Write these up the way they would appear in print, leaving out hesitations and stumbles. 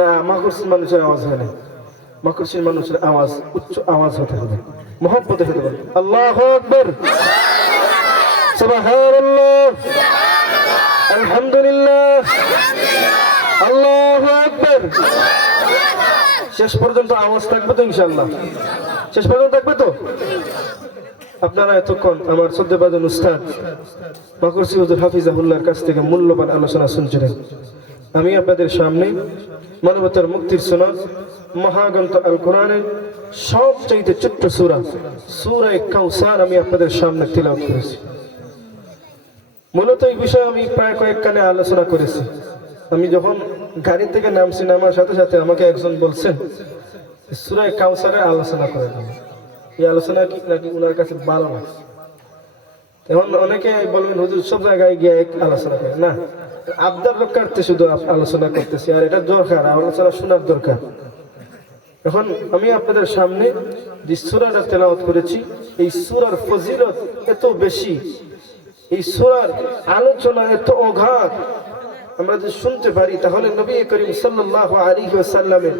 না মাকড়সির মানুষের আওয়াজ হয় না, মাকড়সির মানুষের আওয়াজ উচ্চ আওয়াজ হতে হবে, মহব্বতে হতে হবে। আল্লাহু আকবার, সুবহানাল্লাহ, আলহামদুলিল্লাহ, আল্লাহু আকবার। শেষ পর্যন্ত আওয়াজ থাকবে তো ইনশাআল্লাহ? শেষ পর্যন্ত থাকবে তো? আপনারা এতক্ষণ আমার শ্রদ্ধেয়ভাজন উস্তাদ মাকড়সি হুজুর হাফিজাহুল্লাহর কাছ থেকে মূল্যবান আলোচনা শুনছিলেন। আমি আপনাদের সামনে মানবতার মুক্তির সনদ মহাগ্রন্থ আল কোরআনের সবচাইতে ছোট্ট সূরা সূরা কাউসার আমি আপনাদের সামনে তিলাওয়াত করেছি। মূলত এই বিষয়ে আমি প্রায় কয়েক কানে আলোচনা করেছি। আমি যখন গাড়ি থেকে নামছি, নামার সাথে সাথে আমাকে একজন বলছেন সূরা কাউসারের আলোচনা করে দেন। এই আলোচনা কি নাকি ওনার কাছে ভালো না? এখন অনেকে বলবেন হুজুর সব জায়গায় গিয়ে এক আলোচনা করে না, আবদার রক্ষার্থে শুধু আলোচনা করতেছি, আর এটা দরকার, আলোচনা শোনার দরকার। এখন আমি আপনাদের সামনে যে সূরাটা তেলাওয়াত করেছি, এই সূরার ফজিলত এত বেশি, এই সূরার আলোচনা এত অগাধ, আমরা যদি শুনতে পারি তাহলে নবী করিম সাল্লাল্লাহু আলাইহি ওয়াসাল্লামের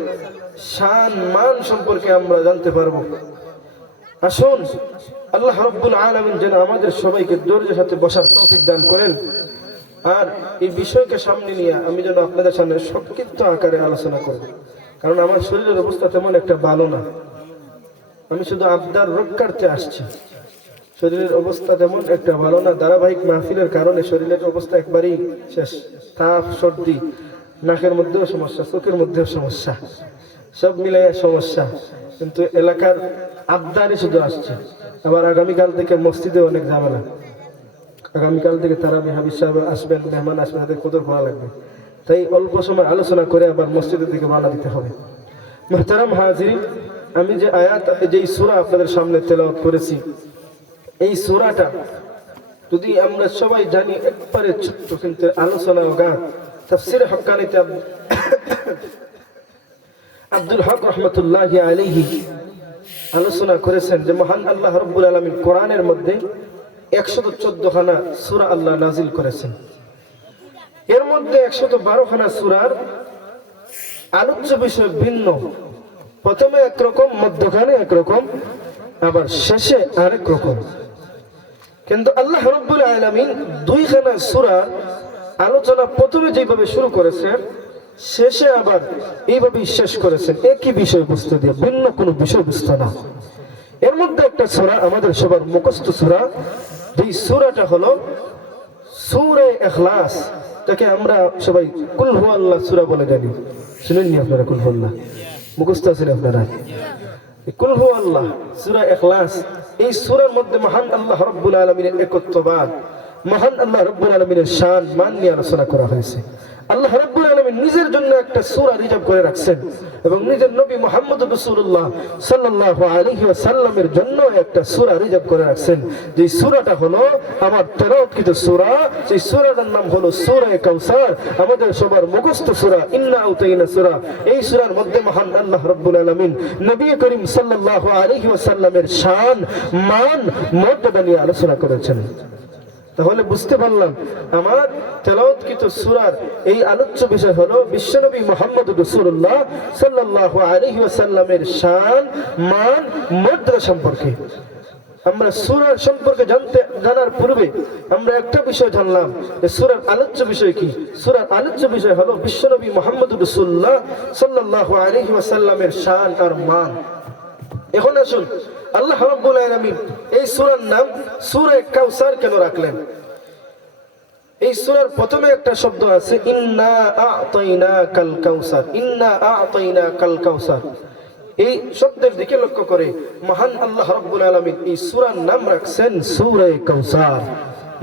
শান মান সম্পর্কে আমরা জানতে পারবো। আসুন আল্লাহ রাব্বুল আলামিন যেন আমাদের সবাইকে ধৈর্যের সাথে বসার তৌফিক দান করেন। আর এই বিষয়কে সামনে নিয়ে আমি যেন আপনাদের সামনে সংক্ষিপ্ত আকারে আলোচনা করব, কারণ আমার শরীরের অবস্থা তেমন একটা ভালো না। আমি শুধু আবদার রক্ষার্থে আসছি, শরীরের অবস্থা তেমন একটা ভালো না। ধারাবাহিক মাহফিলের কারণে শরীরের অবস্থা একবারই শেষ। তাপ, সর্দি, নাকের মধ্যেও সমস্যা, চোখের মধ্যেও সমস্যা, সব মিলাইয়া সমস্যা। কিন্তু এলাকার আবদারে শুধু আসছে। আবার আগামীকাল থেকে মসজিদে অনেক ঝামেলা। আগামীকাল থেকে তারাবি হাবিজ সাহেব আসবেন, মেহমান আসবেন, তাদের কদর করা লাগবে। তাই অল্প সময় আলোচনা করে আবার মসজিদের দিকে মানা দিতে হবে। মুহতারাম হাজিরিন, আমি যে আয়াত, যে সূরা আপনাদের সামনে তেলাওয়াত করেছি, এই সূরাটা যদি আমরা সবাই জানি, একবারে ছোট্ট কিন্তু আলোচনা গান। তাফসীরে হক্কানিতে আব্দুল হক রহমতুল্লাহি আলাইহি আলোচনা করেছেন যে মহান আল্লাহ রাব্বুল আলামিন কোরআনের মধ্যে 114 খানা সূরা আল্লাহ নাজিল করেছেন। এর মধ্যে 112 খানা সূরার আলোচ্য বিষয় ভিন্ন। প্রথমে একরকম, মধ্যখানে একরকম, আবার শেষে আরেক রকম। কিন্তু আল্লাহ রাব্বুল আলামিন 2 খানা সূরার আলোচনা প্রথমে যেভাবে শুরু করেছেন, শেষে আবার এইভাবেই শেষ করেছেন, একই বিষয়বস্তু দিয়ে, ভিন্ন কোনো বিষয়বস্তু না। এর মধ্যে একটা সূরা আমাদের সবার মুখস্থ সূরা, এই সূরাটা হলো সূরা ইখলাস, যাকে আমরা সবাই কুল হুয়াল্লাহ সূরা বলে জানি। শুনেননি আপনারা কুল হুয়াল্লাহ? মুখস্থ আছেন আপনারা? কুল হুয়াল্লাহ সূরা ইখলাস, এই সূরার মধ্যে মহান আল্লাহ রাব্বুল আলামিনের একত্ববাদ, মহান আল্লাহ রাব্বুল আলামিনের শান মান নিয়ে আলোচনা করা হয়েছে। আল্লাহ রাব্বুল আলামিন নিজের জন্য একটা সূরা রিজার্ভ করে রাখছেন এবং নিজের নবী মুহাম্মদ রাসূলুল্লাহ সাল্লাল্লাহু আলাইহি ওয়াসাল্লামের জন্য একটা সূরা রিজার্ভ করে রাখছেন। যে সূরাটা হলো আমার তেলাওয়াতকৃত সূরা, সেই সূরাটার নাম হলো সূরা কাউসার, আমাদের সবার মুখস্থ সূরা, ইন্না আতাইনা সূরা। এই সূরার মধ্যে মহান আল্লাহ রাব্বুল আলামিন নবী করিম সাল্লাল্লাহু আলাইহি ওয়াসাল্লামের শান মান মর্যাদা নিয়ে আলোচনা করেছেন। তাহলে বুঝতে পারলাম আমার তেলাওয়াতকৃত সূরার এই আলোচ্য বিষয় হলো বিশ্বনবী মুহাম্মদ রাসূলুল্লাহ সাল্লাল্লাহু আলাইহি ওয়াসাল্লামের শান মান মর্যাদা সম্পর্কে। আমরা সূরার সম্পর্কে জানার পূর্বে আমরা একটা বিষয় জানলাম যে সূরার আলোচ্য বিষয় কি। সূরার আলোচ্য বিষয় হলো বিশ্বনবী মুহাম্মদ রাসূলুল্লাহ সাল্লাল্লাহু আলাইহি ওয়াসাল্লামের শান আর মান। এখন আসুন, আল্লাহ রাব্বুল আলামিন এই সূরার নাম সূরা কাউসার কেন রাখলেন? এই সূরার প্রথমে একটা শব্দ আছে, ইন্না আ'তাইনাকাল কাউসার, ইন্না আ'তাইনাকাল কাউসার। এই শব্দের দিকে লক্ষ্য করে মহান আল্লাহ রাব্বুল আলামিন এই সূরার নাম রাখছেন সূরা কাউসার।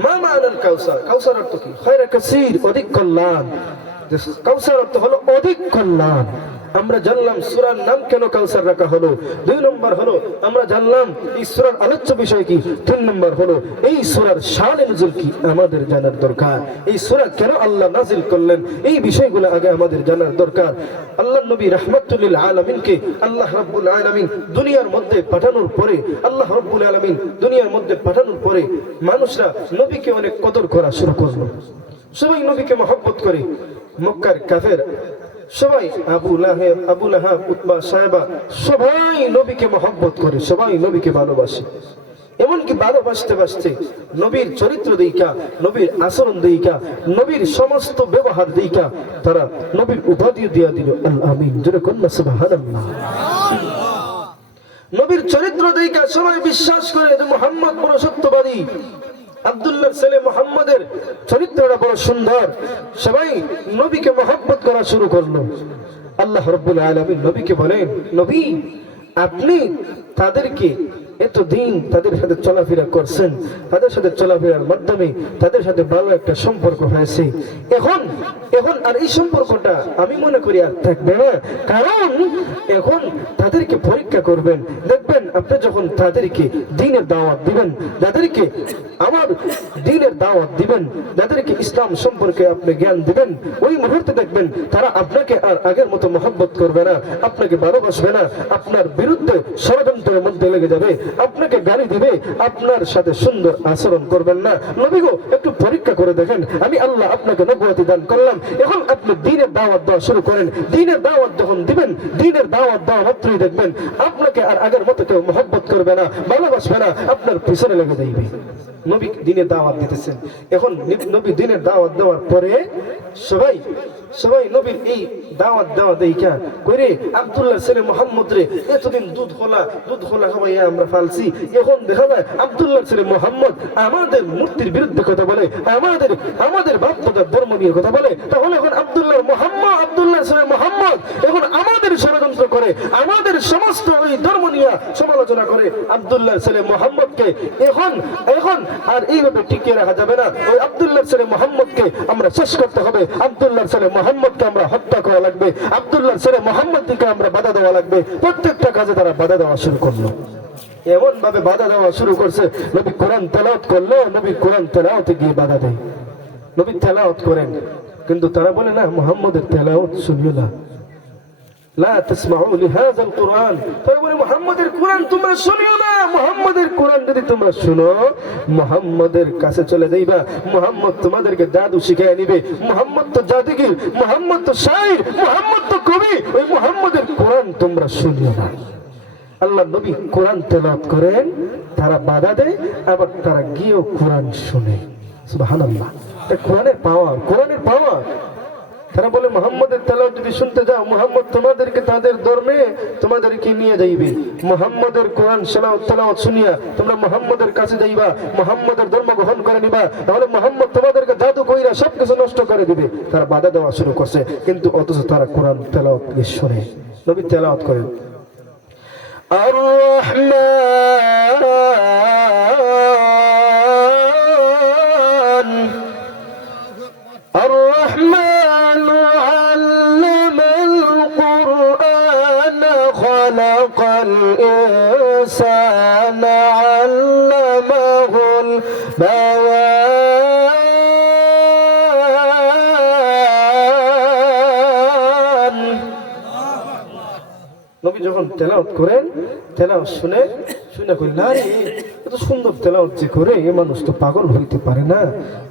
মা মানাল কাউসার? কাউসার অর্থ কি? খায়রা কাসীর, অধিক কল্যাণ। কাউসার অর্থ হলো অধিক কল্যাণ। আমরা জানলাম সূরার নাম কেন কাউসার রাখা হলো। 2 নম্বর হলো আমরা জানলাম এই সূরার আলোচ্য বিষয় কি। 3 নম্বর হলো এই সূরার শানে নুজুল কি আমাদের জানার দরকার। এই সূরা কেন আল্লাহ নাজিল করলেন, এই বিষয়গুলো আগে আমাদের জানার দরকার। আল্লাহ নবী রাহমাতুল লিল আলামিনকে আল্লাহ রাব্বুল আলামিন দুনিয়ার মধ্যে পাঠানোর পরে, আল্লাহ রাব্বুল আলামিন দুনিয়ার মধ্যে পাঠানোর পরে মানুষরা নবীকে অনেক কদর করা শুরু করলো। সবাই নবীকে মহব্বত করে। মক্কার কাফের সবাই আবু লাহাব উতবা সাহেবা সবাই নবীকে মহব্বত করে, সবাই নবীকে ভালোবাসে। এমনকি ভালোবাসতে বাসতে নবীর চরিত্র দেইকা, নবীর আচরণ দেইকা, নবীর সমস্ত ব্যবহার দেইকা তারা নবীর উপাধি দিয়া দিল আল আমিন। জোরে কন্যা সুবহানাল্লাহ। নবীর চরিত্র দেইকা সবাই বিশ্বাস করে যে মুহাম্মদ বড় সত্যবাদী, আব্দুল্লাহর ছেলে মুহাম্মদের চরিত্রটা বড় সুন্দর। সবাই নবীকে মহব্বত করা শুরু করলো। আল্লাহ রাব্বুল আলামিন নবীকে বলেন, নবী আপনি তাদেরকে এতদিন তাদের সাথে চলাফেরা করছেন, তাদের সাথে চলাফেরার মাধ্যমে তাদের সাথে ভালো একটা সম্পর্ক হয়েছে। এখন আর এই সম্পর্কটা আমি মনে করি আর থাকবে না, কারণ এখন তাদেরকে পরীক্ষা করবেন। দেখবেন আপনি যখন তাদেরকে দ্বীনের দাওয়াত দিবেন, যাদেরকে আমার দ্বীনের দাওয়াত দিবেন, যাদেরকে ইসলাম সম্পর্কে আপনি জ্ঞান দিবেন, ওই মুহূর্তে দেখবেন তারা আপনাকে আর আগের মতো মহব্বত করবে না, আপনাকে ভালোবাসবে না, আপনার বিরুদ্ধে ষড়যন্ত্রের মধ্যে লেগে যাবে, আপনাকে গালি দিবে, আপনার সাথে সুন্দর আচরণ করবেন না। নবী গো একটু পরীক্ষা করে দেখেন, আমি আল্লাহ আপনাকে নবুয়তি দান করলাম, এখন আপনি দ্বীনের দাওয়াত দেওয়া শুরু করেন। দ্বীনের দাওয়াত যখন দিবেন, দ্বীনের দাওয়াত দেওয়া মাত্রই দেখবেন আপনাকে আর আগের মতো কেউ মহব্বত করবে না, ভালোবাসবে না, আপনার পিছনে লেগে যাইবে। নবী দ্বীনের দাওয়াত দিতেছেন। এখন নবী দ্বীনের দাওয়াত দেওয়ার পরে সবাই নবীর এই দাওয়াত দেওয়া দেইকা করে আব্দুল্লাহর ছেলে মুহাম্মদ রে এতদিন দুধ খোলা খাওয়াইয়া আমরা ফালছি, এখন দেখা যায় আব্দুল্লাহর ছেলে মুহাম্মদ আমাদের মূর্তির বিরুদ্ধে কথা বলে, আমাদের বাপ দাদার ধর্ম নিয়ে কথা বলে। তাহলে এখন আব্দুল্লাহর ছেলে মুহাম্মদ এখন আমাদের ষড়যন্ত্র করে, আমাদের সমস্ত ওই ধর্ম নিয়ে সমালোচনা করে। আব্দুল্লাহর ছেলে মুহাম্মদকে এখন আর এইভাবে টিকিয়ে রাখা যাবে না। ওই আব্দুল্লাহর ছেলে মুহাম্মদকে আমরা শেষ করতে হবে, আব্দুল্লাহর ছেলে মুহাম্মদকে আমরা হত্যা করা লাগবে, আব্দুল্লাহর ছেলে মুহাম্মদকে আমরা বাধা দেওয়া লাগবে। প্রত্যেকটা কাজে তারা বাধা দেওয়া শুরু করলো। এমন ভাবে বাধা দেওয়া শুরু করছে, নবী কোরআন তেলাওয়াত করলো, নবী কোরআন তেলাওয়াতে গিয়ে বাধা দেয়। নবী তেলাওয়াত করেন, কিন্তু তারা বলে না মুহাম্মদের তেলাওয়াত শুনিও না, লা তাসমাউ লিহাযাল কুরআন। তারা বলে মুহাম্মদের কোরআন তোমরা শুনিও না। মুহাম্মদের কোরআন যদি তোমরা শুনো, মুহাম্মদের কাছে চলে যাইবা, মুহাম্মদ তোমাদেরকে জাদু শিখিয়ে নিবে। মুহাম্মদ তো জাদুগীর, মুহাম্মদ তো শায়র, মুহাম্মদ তো কবি। ওই মুহাম্মদের কোরআন তোমরা শুনিও না। আল্লাহ নবী কোরআন তেলাওয়াত করেন, তারা বাধা দেয়, আবার তারা গিয়েও কোরআন শুনে। সুবহানাল্লাহ। এটা কোরআনের পাওয়ার। তারা বলে মুহাম্মদের তেলাওয়াত যদি শুনতে যাও, মুহাম্মদ তোমাদেরকে তাদের ধর্মে তোমাদেরকে নিয়ে যাইবে। মুহাম্মদের কোরআন তেলাওয়াত শুনিয়া তোমরা মুহাম্মদের কাছে যাইবা, মুহাম্মদের ধর্ম গ্রহণ করে নিবা, তাহলে মুহাম্মদ তোমাদেরকে জাদু কইরা সবকিছু নষ্ট করে দিবে। তারা বাধা দেওয়া শুরু করছে, কিন্তু অথচ তারা কোরআন তেলাওয়াত শুনে। নবী তেলাওয়াত করেন, আর রহমান الرحمن علم القرآن خلق الإنسان علمه البيان। নবী যখন তেলাওয়াত করেন, তেলাওয়াত শুনে কই না রে, এত সুন্দর তেলাওয়াত যে করে এই মানুষ তো পাগল হইতে পারে না,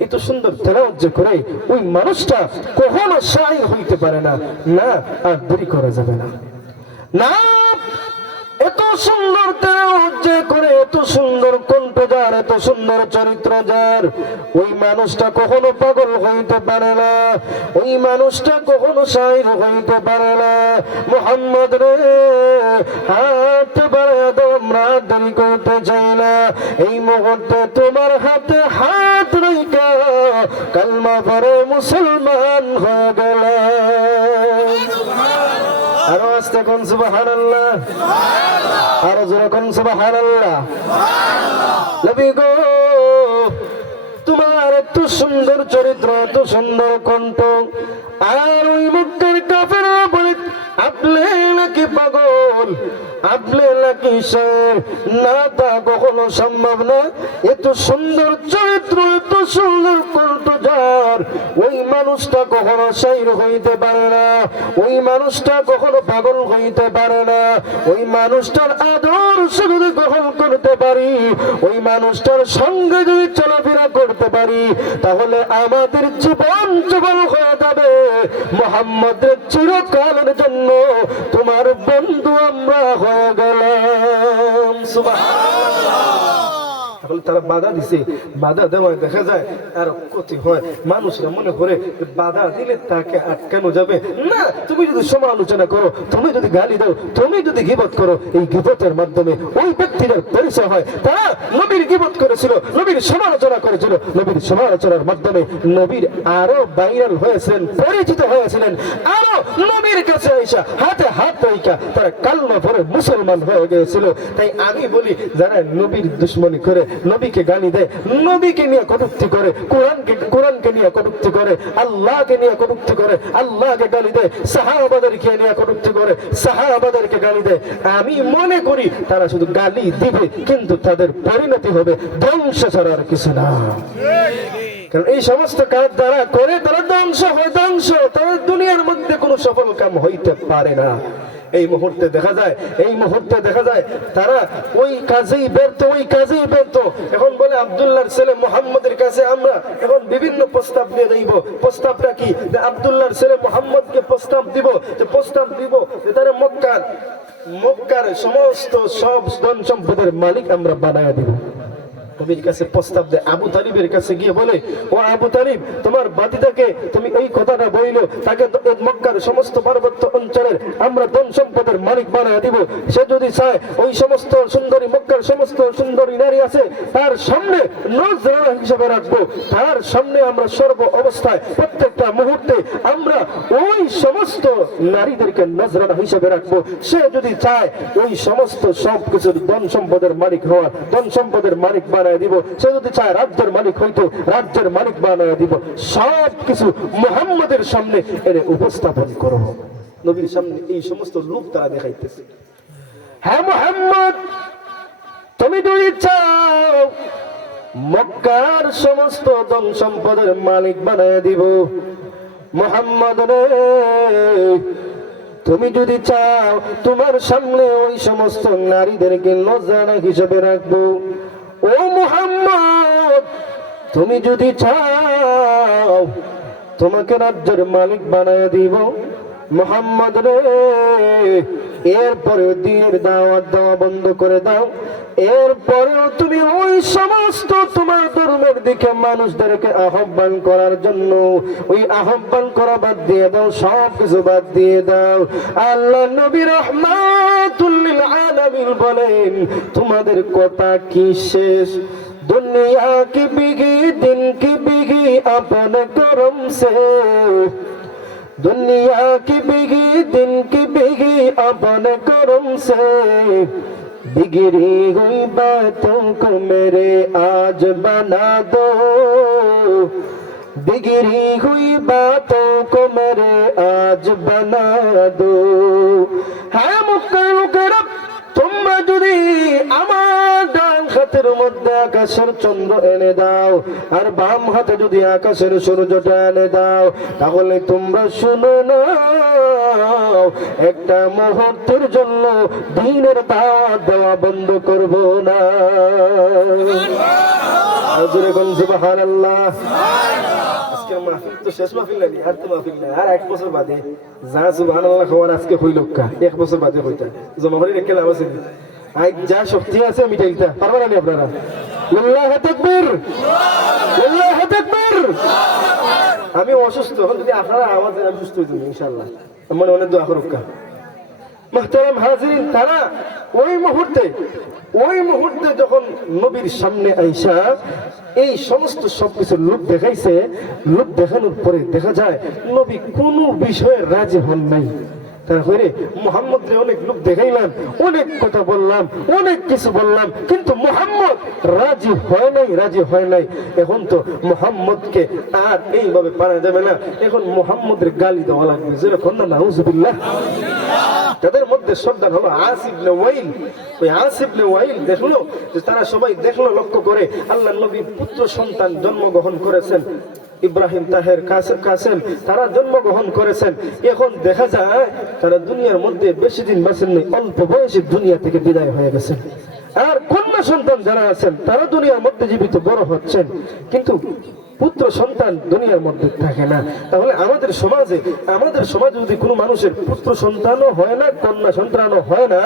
এত সুন্দর তেলাওয়াত যে করে ওই মানুষটা কখনো শায়র হইতে পারে না। না, আর দেরি করা যাবে না। না, এত সুন্দর তেলাওয়াত যে করে, এত সুন্দর কণ্ঠ যার, এত সুন্দর চরিত্র যার, ওই মানুষটা কখনো পাগল হইতে পারে না, ওই মানুষটা কখনো শায়র হইতে পারে না। মুহাম্মদ রে হাত বাড়ায় দাও, আমরা দেরি করতে চাই না। এই মুহূর্তে তোমার হাতে হাত রেখে কালমা পড়ে মুসলমান হয়ে গেল। আরো আস্তে কোন সুবহানাল্লাহ, আরো জোরে কোন সুবহানাল্লাহ। নবী গো তোমার এত সুন্দর চরিত্র, এত সুন্দর কণ্ঠ, আর ওই মক্কার কাফেররা বলে আপনি নাকি পাগল, আপনি কিসের না, তা কখনো সম্ভব না। এত সুন্দর চরিত্র, এত সুন্দর কণ্ঠস্বর, ওই মানুষটা কখনো শাইর হইতে পারে না, ওই মানুষটা কখনো পাগল হইতে পারে না। ওই মানুষটার আদর্শ যদি গ্রহণ করতে পারি, ওই মানুষটার সঙ্গে যদি চলাফেরা করতে পারি, তাহলে আমাদের জীবন যুগল হয়ে যাবে। মুহাম্মদের চিরকালের জন্য তোমার বন্ধু আমরা হয়ে গেলাম। সুবহানাল্লাহ। তারা বাধা দিছে, বাধা দেওয়ায় দেখা যায় আর ক্ষতি হয়। মানুষরা মনে করে বাধা দিলে তাকে আটকানো যাবে না। তুমি যদি সমালোচনা করো, তুমি যদি গালি দাও, তুমি যদি গীবত করো, এই গীবতের মাধ্যমে ওই ব্যক্তিদের পরিচয় হয় তারা নবীর গীবত করেছিল, নবীর সমালোচনা করেছিল। নবীর সমালোচনার মাধ্যমে নবীর আরো ভাইরাল হয়েছিলেন, পরিচিত হয়েছিলেন, আরো নবীর কাছে আইসা হাতে হাত রেখা তারা কালমা পড়ে মুসলমান হয়ে গিয়েছিল। তাই আমি বলি, যারা নবীর দুশ্মনী করে, নবীকে গালি দেয়, নবীকে নিয়ে কটূক্তি করে, কোরআনকে নিয়ে কটূক্তি করে, আল্লাহকে নিয়ে কটূক্তি করে, আল্লাহকে গালি দেয়, সাহাবাদেরকে নিয়ে কটূক্তি করে, সাহাবাদেরকে গালি দেয়, আমি মনে করি তারা শুধু গালি দিবে, কিন্তু তাদের পরিণতি হবে ধ্বংস ছাড়া আর কিছু না। কারণ এই সমস্ত কাজ দ্বারা করে তারা ধ্বংস হয়, ধ্বংস। তাদের দুনিয়ার মধ্যে কোনো সফল কাম হইতে পারে না। এই মুহূর্তে দেখা যায়, এই মুহূর্তে দেখা যায় তারা ওই কাজেই ব্যর্থ, ওই কাজেই ব্যর্থ। এখন বলে আব্দুল্লাহর ছেলে মুহাম্মদের কাছে আমরা এখন বিভিন্ন প্রস্তাব দিয়ে দেব। প্রস্তাবটা কি? যে আব্দুল্লাহর ছেলে মুহাম্মদকে প্রস্তাব দিব, যে প্রস্তাব দিব যে তারা মক্কার সমস্ত সব ধন সম্পদের মালিক আমরা বানায়া দিব। নবীর কাছে প্রস্তাব দেয়, আবু তালিবের কাছে গিয়ে বলে, ও আবু তালিব, তোমার বাতিদাকে তুমি এই কথাটা বইলো, তাকে মক্কার সমস্ত পার্বত্য অঞ্চলের আমরা ধন সম্পদের মালিক বানায় দিব। সে যদি চায় ওই সমস্ত সুন্দরী, মক্কার সমস্ত সুন্দরী নারী আছে, তার সামনে নজরানা হিসেবে রাখবো, তার সামনে আমরা সর্ব অবস্থায় প্রত্যেকটা মুহূর্তে আমরা ওই সমস্ত নারীদেরকে নজরানা হিসেবে রাখবো। সে যদি চায় ওই সমস্ত সব কিছুর ধন সম্পদের মালিক হওয়া, ধন সম্পদের মালিক বানায় দিব। সে যদি চায় রাজ্যের মালিক হইতো, রাজ্যের মালিক বানায় দিব। সব কিছু মুহাম্মদের সামনে এনে উপস্থাপন করো। নবীর সামনে এই সমস্ত লোক তারা দেখাইতেছে, হ্যাঁ মুহাম্মদ, তুমি যদি চাও মক্কার সমস্ত ধন সম্পদের মালিক বানায় দিব। মুহাম্মদ রে, তুমি যদি চাও তোমার সামনে ওই সমস্ত নারীদেরকে নজরানা হিসেবে রাখবো। ও মুহাম্মদ, তুমি যদি চাও তোমাকে রাজ্যের মালিক বানায় দিব। মুহাম্মদ রে, এরপরে দিনের দাওয়াত দেওয়া বন্ধ করে দাও। এরপরেও তুমি ওই সমস্ত তোমার ধর্মের দিকে মানুষদেরকে আহ্বান করার জন্য ওই আহ্বান করা বাদ দিয়ে দাও, সব কিছু বাদ দিয়ে দাও। আল্লাহ নবী রাহমাতুল লিল আলামিন বলেন, তোমাদের কথা কি শেষ? दुनिया की बिगी दिन की बिगी अपने करम से, दुनिया की बिगी दिन की बिगी अपने करम से, बिगड़ी हुई बातों को मेरे आज बना दो, बिगड़ी हुई बातों को मेरे आज बना दो। है मुक्कर তোমরা যদি আমার ডান হাতের মধ্যে আকাশের চন্দ্র এনে দাও আর বাম হাতে যদি আকাশের সূর্যটা এনে দাও, তাহলে তোমরা শুনো না, একটা মুহূর্তের জন্য দ্বীনের দাওয়াত দেওয়া বন্ধ করব না। সুবহানাল্লাহ। আজকে মাহফিল তো শেষ মাহফিল নাকি, আর তো মাহফিল না, আর এক বছর বাদে যা সুবহানাল্লাহ খবর আজকে হইল কা, এক বছর বাদে হইতা জমা করে রেখে লাভ আছে। আজ যা শক্তি আছে মিটাইতা পারবেন না আপনারা। আল্লাহু তাকবীর, আল্লাহু তাকবীর। আমি অসুস্থ, যদি আপনারা আওয়াজ দেন আমি সুস্থ হয়ে যাবো ইনশাআল্লাহ। মনে মনে দোয়া করুক। মুহতারাম হাজিরিন, তারা ওই মুহূর্তে যখন নবীর সামনে আইসা এই সমস্ত সবকিছু লোক দেখাইছে, লোক দেখানোর পরে দেখা যায় নবী কোনো বিষয়ে রাজি হন নাই। তারপরে মুহাম্মদরে অনেক লোক দেখাইলাম, অনেক কথা বললাম, অনেক কিছু বললাম, কিন্তু মুহাম্মদ রাজি হয় নাই। এখন তো মুহাম্মদকে আর এইভাবে পারা যাবে না, এখন মুহাম্মদের গালি দেওয়া লাগবে। যেরকম না, নাউজুবিল্লাহ। তাদের মধ্যে সর্দার হলো আস ইবনে ওয়াইল। ওই আস ইবনে ওয়াইল দেখলো যে তারা সবাই দেখলো, লক্ষ্য করে আল্লাহর নবী পুত্র সন্তান জন্মগ্রহণ করেছেন, ইব্রাহিম, তাহের, কাসেম, তারা জন্মগ্রহণ করেছেন। এখন দেখা যায় তারা দুনিয়ার মধ্যে বেশি দিন বাঁচেননি, অল্প বয়সে দুনিয়া থেকে বিদায় হয়ে গেছেন। আর কন্যা সন্তান যারা আছেন তারা দুনিয়ার মধ্যে জীবিত বড় হচ্ছেন, কিন্তু পুত্র সন্তান দুনিয়ার মধ্যে থাকে না। তাহলে আমাদের সমাজে যদি কোনো মানুষের পুত্র সন্তানও হয় না, কন্যা সন্তানও হয় না,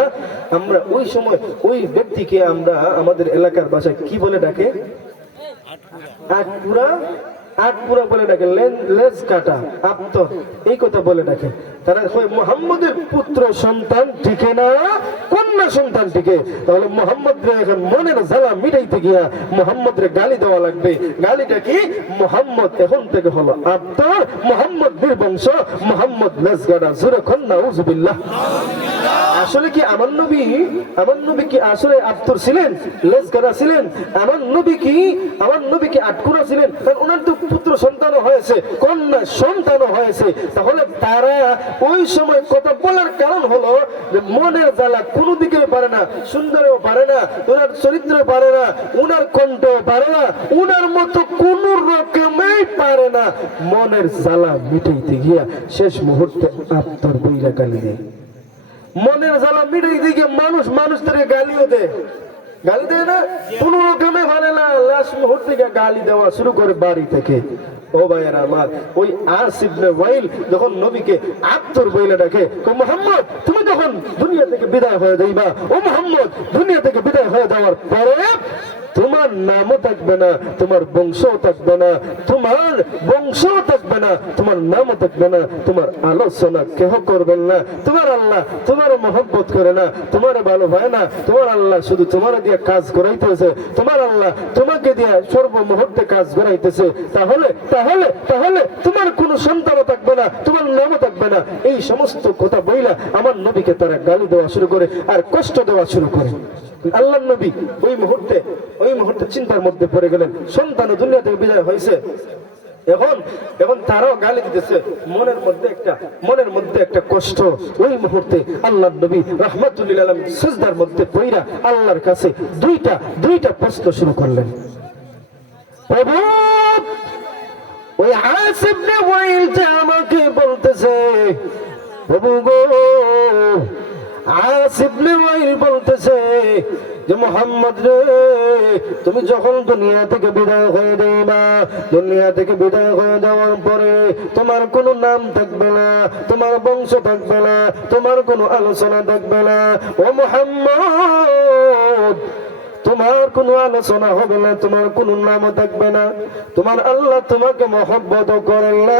আমরা ওই সময় ওই ব্যক্তিকে আমরা আমাদের এলাকার ভাষায় কি বলে ডাকে? আটপুরা বলে ডাকে, লেজ কাটা, আপ্তর, এই কথা বলে ডাকে। তারা মুহাম্মদের পুত্র সন্তান টিকে না, কন্যা সন্তান টিকে। তাহলে মুহাম্মদরে এখন মনের জ্বালা মিটাইতে গিয়া মুহাম্মদরে গালি দেওয়া লাগবে। গালিটা কি? মুহাম্মদ এখন থেকে হলো আপ্তর, মুহাম্মদ নির্বংশ, মুহাম্মদ লেজ কাটা। জোরে কোন নাউজুবিল্লাহ। আসলে কি আমার নবী কি আসলে আপ্তর ছিলেন, লেজ কাটা ছিলেন? আমার নবী কি আটকুরা ছিলেন? ওনার তো পুত্র সন্তানও হয়েছে, কন্যা সন্তানও হয়েছে। তাহলে তারা ওই সময় কথা বলার কারণ হলো যে মনের জ্বালা কোনো দিকে পারে না, সুন্দরও পারে না, ওনার চরিত্র পারে না, ওনার কণ্ঠ পারে না, ওনার মতো কোন রকমেই পারে না। মনের জ্বালা মিটাইতে গিয়া শেষ মুহূর্তে আত্মর বইরা গালি দেয়। মনের জ্বালা মিটাইতে গিয়ে মানুষ তাকে গালিও দেয়। গালি দেয় না, কোন রকমে ভালো না, লাস্ট মুহূর্তে গালি দেওয়া শুরু করে বাড়ি থেকে। ও ভাইয়েরা আমার, ওই আস ইবনে ওয়াইল যখন নবীকে আত্মর বইলে ডাকে, মুহাম্মদ তুমি যখন দুনিয়া থেকে বিদায় হয়ে যাইবা, ও মুহাম্মদ দুনিয়া থেকে বিদায় হয়ে যাওয়ার পরে তোমার নামও থাকবে না, তোমার বংশও থাকবে না, তোমার নামও থাকবে না, তোমার আলোচনা কেহ করবেন না। তোমার আল্লাহ তোমার মহব্বত করে না, তোমার ভালো হয় না, তোমার আল্লাহ শুধু তোমার দিয়ে কাজ করাইতেছে, তোমার আল্লাহ তোমাকে দিয়ে সর্বমুহূর্তে কাজ করাইতেছে। তাহলে তাহলে তাহলে তোমার কোনো সন্তানও থাকবে না, তোমার নামও থাকবে না। এই সমস্ত কথা বইলা আমার নবীকে তারা গালি দেওয়া শুরু করে আর কষ্ট দেওয়া শুরু করে। আল্লাহর নবী ওই মুহূর্তে চিন্তার মধ্যে পড়ে গেলেন, সন্তান দুনিয়া থেকে বিদায় হয়েছে, এখন তারাও গালি দিতেছে। মনের মধ্যে একটা কষ্ট। ওই মুহূর্তে আল্লাহর নবী রাহমাতুল লিল আলামিন সিজদার মধ্যে পড়া আল্লাহর কাছে দুইটা প্রশ্ন শুরু করলেন। প্রভু, ওই আস ইবনে ওয়াইল যে আমাকে বলতেছে, প্রভু গো, আস ইবনে ওয়াইল বলতেছে যে মুহাম্মদ রে, তুমি যখন দুনিয়া থেকে বিদায় হয়ে যাইবা, দুনিয়া থেকে বিদায় হয়ে যাওয়ার পরে তোমার কোনো নাম থাকবে না, তোমার বংশ থাকবে না, তোমার কোনো আলোচনা থাকবে না। ও মুহাম্মদ, তোমার কোনো আলোচনা হবে না, তোমার কোনো নামও থাকবে না। তোমার আল্লাহ তোমাকে মহব্বত করেন না,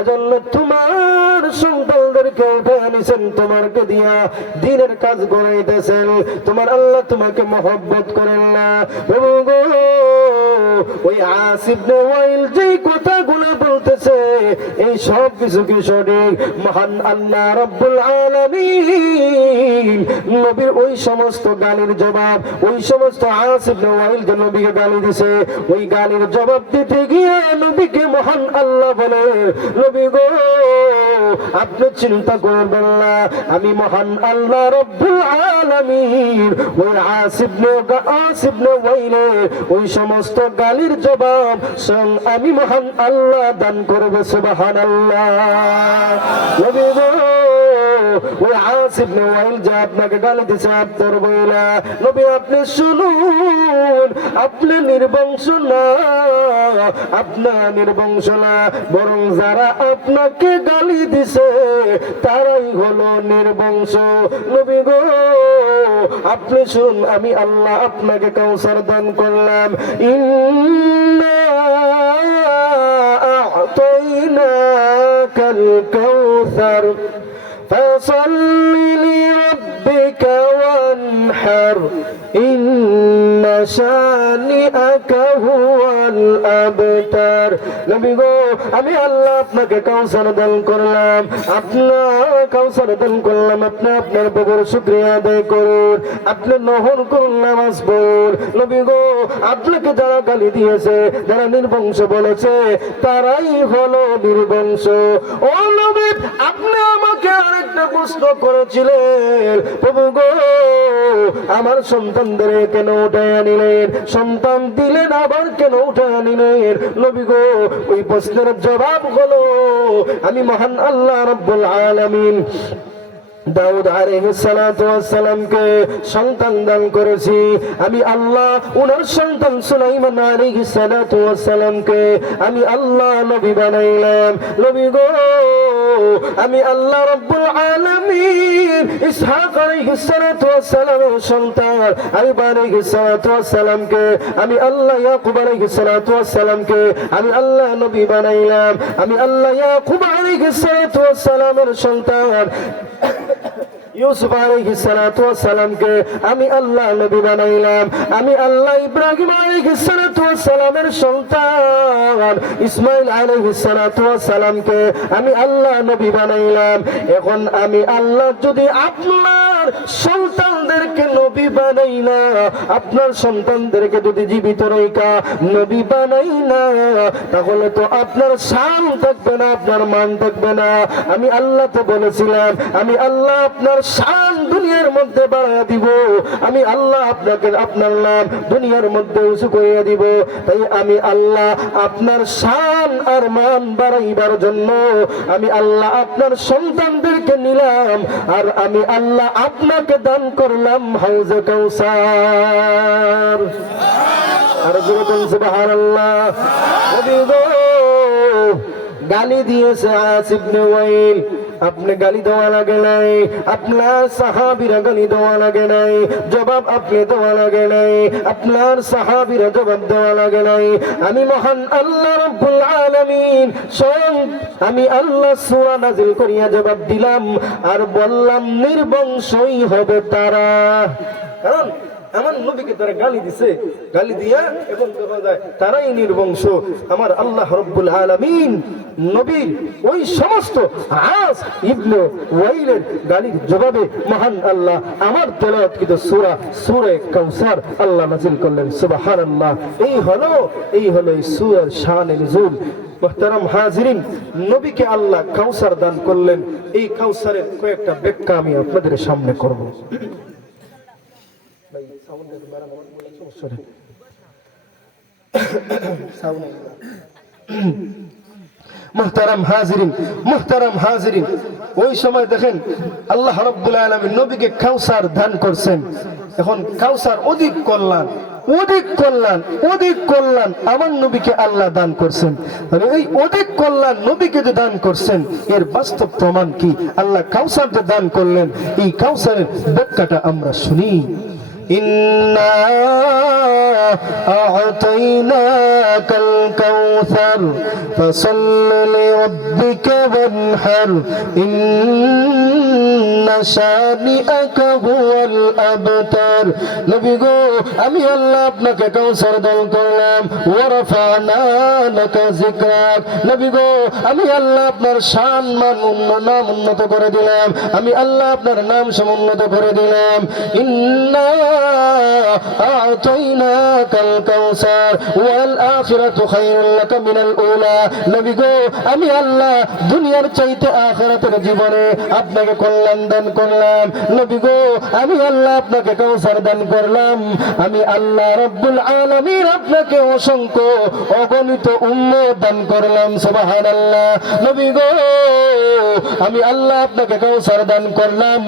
এজন্য তোমার সন্তানদেরকে উঠে আনিছেন, তোমাকে দিয়া দিনের কাজ করাইতেছেন। তোমার আল্লাহ তোমাকে মহব্বত করেন না। প্রভু গো, ওই আস ইবনে ওয়াইল যেই কথাগুলো বলতেছে এই সব কিছু কি সঠিক? মহান আল্লাহ রাব্বুল আলামিন নবীর ওই সমস্ত গালির জবাব, ওই সমস্ত আস ইবনে ওয়াইল যে নবীকে গালি দিছে, ওই গালির জবাব দিতে গিয়ে নবীকে মহান আল্লাহ বলে, নবী গো, আপনি চিন্তা করবেন না, আমি মহান আল্লাহ রাব্বুল আলামিন ওই আস ইবনে ওয়াইলের ওই সমস্ত গালির জবাব স্বয়ং আমি মহান আল্লাহ দান করবে। সুবহানাল্লাহ। নবী গো, ওই আস ইবনে ওয়াইল যে আপনাকে গালি দিছে আপনার বইলা, নবী আপনি শুনুন, আপনি নির্বংশ না, বরং যারা আপনাকে গালি দিছে তারাই হলো নির্বংশ। নবী গো, আপনি শুনুন, আমি আল্লাহ আপনাকে কাউসার দান করলাম। ইন্না আ'তাইনাকাল কাউসার ফাসাল্লি লিরাব্বিকা ওয়ানহার ইন্না শানিআকা হুয়াল والأبتر নবী গো আমি আল্লাহ আপনাকে কাউসার দান করলাম, আপনার কাউসার দান করলাম, আপনি আপনার প্রভুর শুকরিয়া আদায় করুন, আপনি নহর করুন, নামাজ পড়ুন। নবী গো আপনাকে যারা গালি দিয়েছে, যারা নির্বংশ বলেছে, তারাই হলো নির্বংশ। ও নবী আপনি আমাকে আরেকটা প্রশ্ন করেছিলেন, প্রভু গো আমার সন্তানদের কেন উঠায় আনিলেন, সন্তান দিলেন আবার কেন উঠায় আনিলেন? নবী গো ওই প্রশ্নের জবাব হলো আমি মহান আল্লাহ রাব্বুল আলামিন দাউদ আলাইহিস সালাতু ওয়াস সালামকে সন্তান দান করেছি, আমি আল্লাহ উনার সন্তান সুলাইমান আলাইহিস সালাতু ওয়াস সালামকে আমি আল্লাহ নবী বানাইলাম। নবী গো আমি আল্লাহ রাব্বুল আলামিন ইসহাক আলাইহিস সালাতু ওয়াস সালামের সন্তান আইয়ুব আলাইহিস সালাতু ওয়াস সালামকে আমি আল্লাহ ইয়াকুব আলাইহিস সালাতু ওয়াস সালামকে আমি আল্লাহ নবী বানাইলাম। আমি আল্লাহ ইয়াকুব আলাইহিস সালাতু ওয়াস সালামের সন্তান ইউসুফ আলাইহিস সালাতু ওয়াস সালামকে আমি আল্লাহ নবী বানাইলাম। আমি আল্লাহ ইব্রাহিম আলাইহিস সালাতু ওয়াস সালামের সন্তান ইসমাইল আলাইহিস সালাতু ওয়াস সালামকে আমি আল্লাহ নবী বানাইলাম। এখন আমি আল্লাহ যদি আপনার সন্তানদেরকে নবী বানাই না, আপনার সন্তানদেরকে যদি জীবিত রেখা নবী বানাই না, তাহলে তো আপনার শান থাকবে না, আপনার মান থাকবে না। আমি আল্লাহ তো বলেছিলাম আমি আল্লাহ আপনার শান দুনিয়ার মধ্যে বাড়াইয়া দিব, আমি আল্লাহ আপনাকে আপনার নাম দুনিয়ার মধ্যে উঁচু করিয়া দিব। তাই আমি আল্লাহ আপনার শান আর মান বাড়াইবার জন্য আমি আল্লাহ আপনার সন্তানদেরকে নিলাম, আর আমি আল্লাহ আপনাকে দান করলাম হাউজে কাউসার। আর যেরকম সুবহানাল্লাহ। গালি দিয়েছে আস ইবনে ওয়াইল, আপনি গালি দেওয়া লাগে নাই, আপনার সাহাবীরা গালি দেওয়া লাগে নাই, জবাব আপনি দেওয়া লাগে নাই, আপনার সাহাবীরা জবাব দেওয়া লাগে নাই। আমি মহান আল্লাহ রাব্বুল আলামিন স্বয়ং আমি আল্লাহ সূরা নাযিল করিয়া জবাব দিলাম আর বললাম নির্বংশই হবে তারা। কারণ আমার নবীকে তারা গালি দিছে, গালি দিয়া এবং দেখা যায় তারাই নির্বংশ। আমার আল্লাহ রাব্বুল আলামিন নবীর ওই সমস্ত আস ইবনে ওয়াইলের গালির জবাবে মহান আল্লাহ আমার তেলাওয়াতকৃত সূরা সূরা কাউসার আল্লাহ নাযিল করলেন। সুবহানাল্লাহ। এই হলো এই সূরার শানে নুজুল। মুহতারাম হাজিরিন, নবীকে আল্লাহ কাউসার দান করলেন। এই কাউসারের কয়েকটা ব্যাখ্যা আমি আপনাদের সামনে করব। মুহতারাম হাজিরিন, ওই সময় দেখেন আল্লাহ রাব্বুল আলামিন নবীকে কাউসার দান করছেন। এখন কাউসার অধিক কল্যাণ আমার নবীকে আল্লাহ দান করছেন। এই অধিক কল্যাণ নবীকে যে দান করছেন এর বাস্তব প্রমাণ কি? আল্লাহ কাউসার যে দান করলেন, এই কাউসারের ব্যাখ্যাটা আমরা শুনি। إنا أعطيناك الكوثر فصل لربك وانحر إن شانئك هو الأبتر। নবী গো আমি আল্লাহ আপনাকে কাউসার দান করলাম। ওয়ারাফানা লাকা যিকরাক। নবী গো আমি আল্লাহ আপনার শান মান নাম উন্নত করে দিলাম, আমি আল্লাহ আপনার নাম সমুন্নত করে দিলাম। ইন্না আ'তাইনাকাল কাউসার ওয়াল আখিরাতু খায়রুল লাকা মিনাল উলা। নবী গো আমি আল্লাহ দুনিয়ার চাইতে আখিরাতের জীবনে আপনাকে কল্যাণ দান করলাম। নবী গো আমি আল্লাহ আপনাকে কাউসার দান করলাম। আমি আল্লাহ রাব্বুল আলামিন আপনাকে অসংখ্য অগণিত উম্মত দান করলাম। সুবহানাল্লাহ। নবী গো আমি আল্লাহ আপনাকে কাউসার দান করলাম,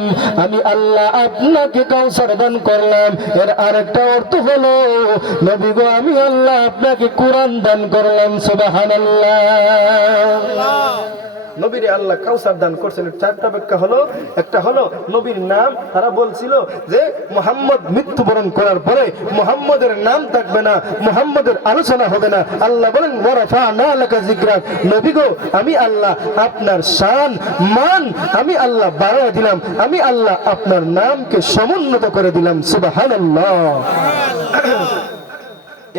আমি আল্লাহ আপনাকে কাউসার দান করলাম। এর আরেকটা অর্থ হলো নবী গো আমি আল্লাহ আপনাকে কোরআন দান করলাম। সুবহানাল্লাহ। নবীরে আল্লাহ কাউসার দান করছেন। চারটা ব্যাখ্যা হলো, একটা হলো নবীর নাম। তারা বলছিল যে মুহাম্মদ মৃত্যুবরণ করার পরে মুহাম্মদের নাম থাকবে না, মুহাম্মদের আলোচনা হবে না। আল্লাহ বলেন ওয়ারাফানা লাকা যিকরাক। নবী গো আমি আল্লাহ আপনার শান মান আমি আল্লাহ বাড়ায় দিলাম, আমি আল্লাহ আপনার নামকে সমুন্নত করে দিলাম। সুবহানাল্লাহ।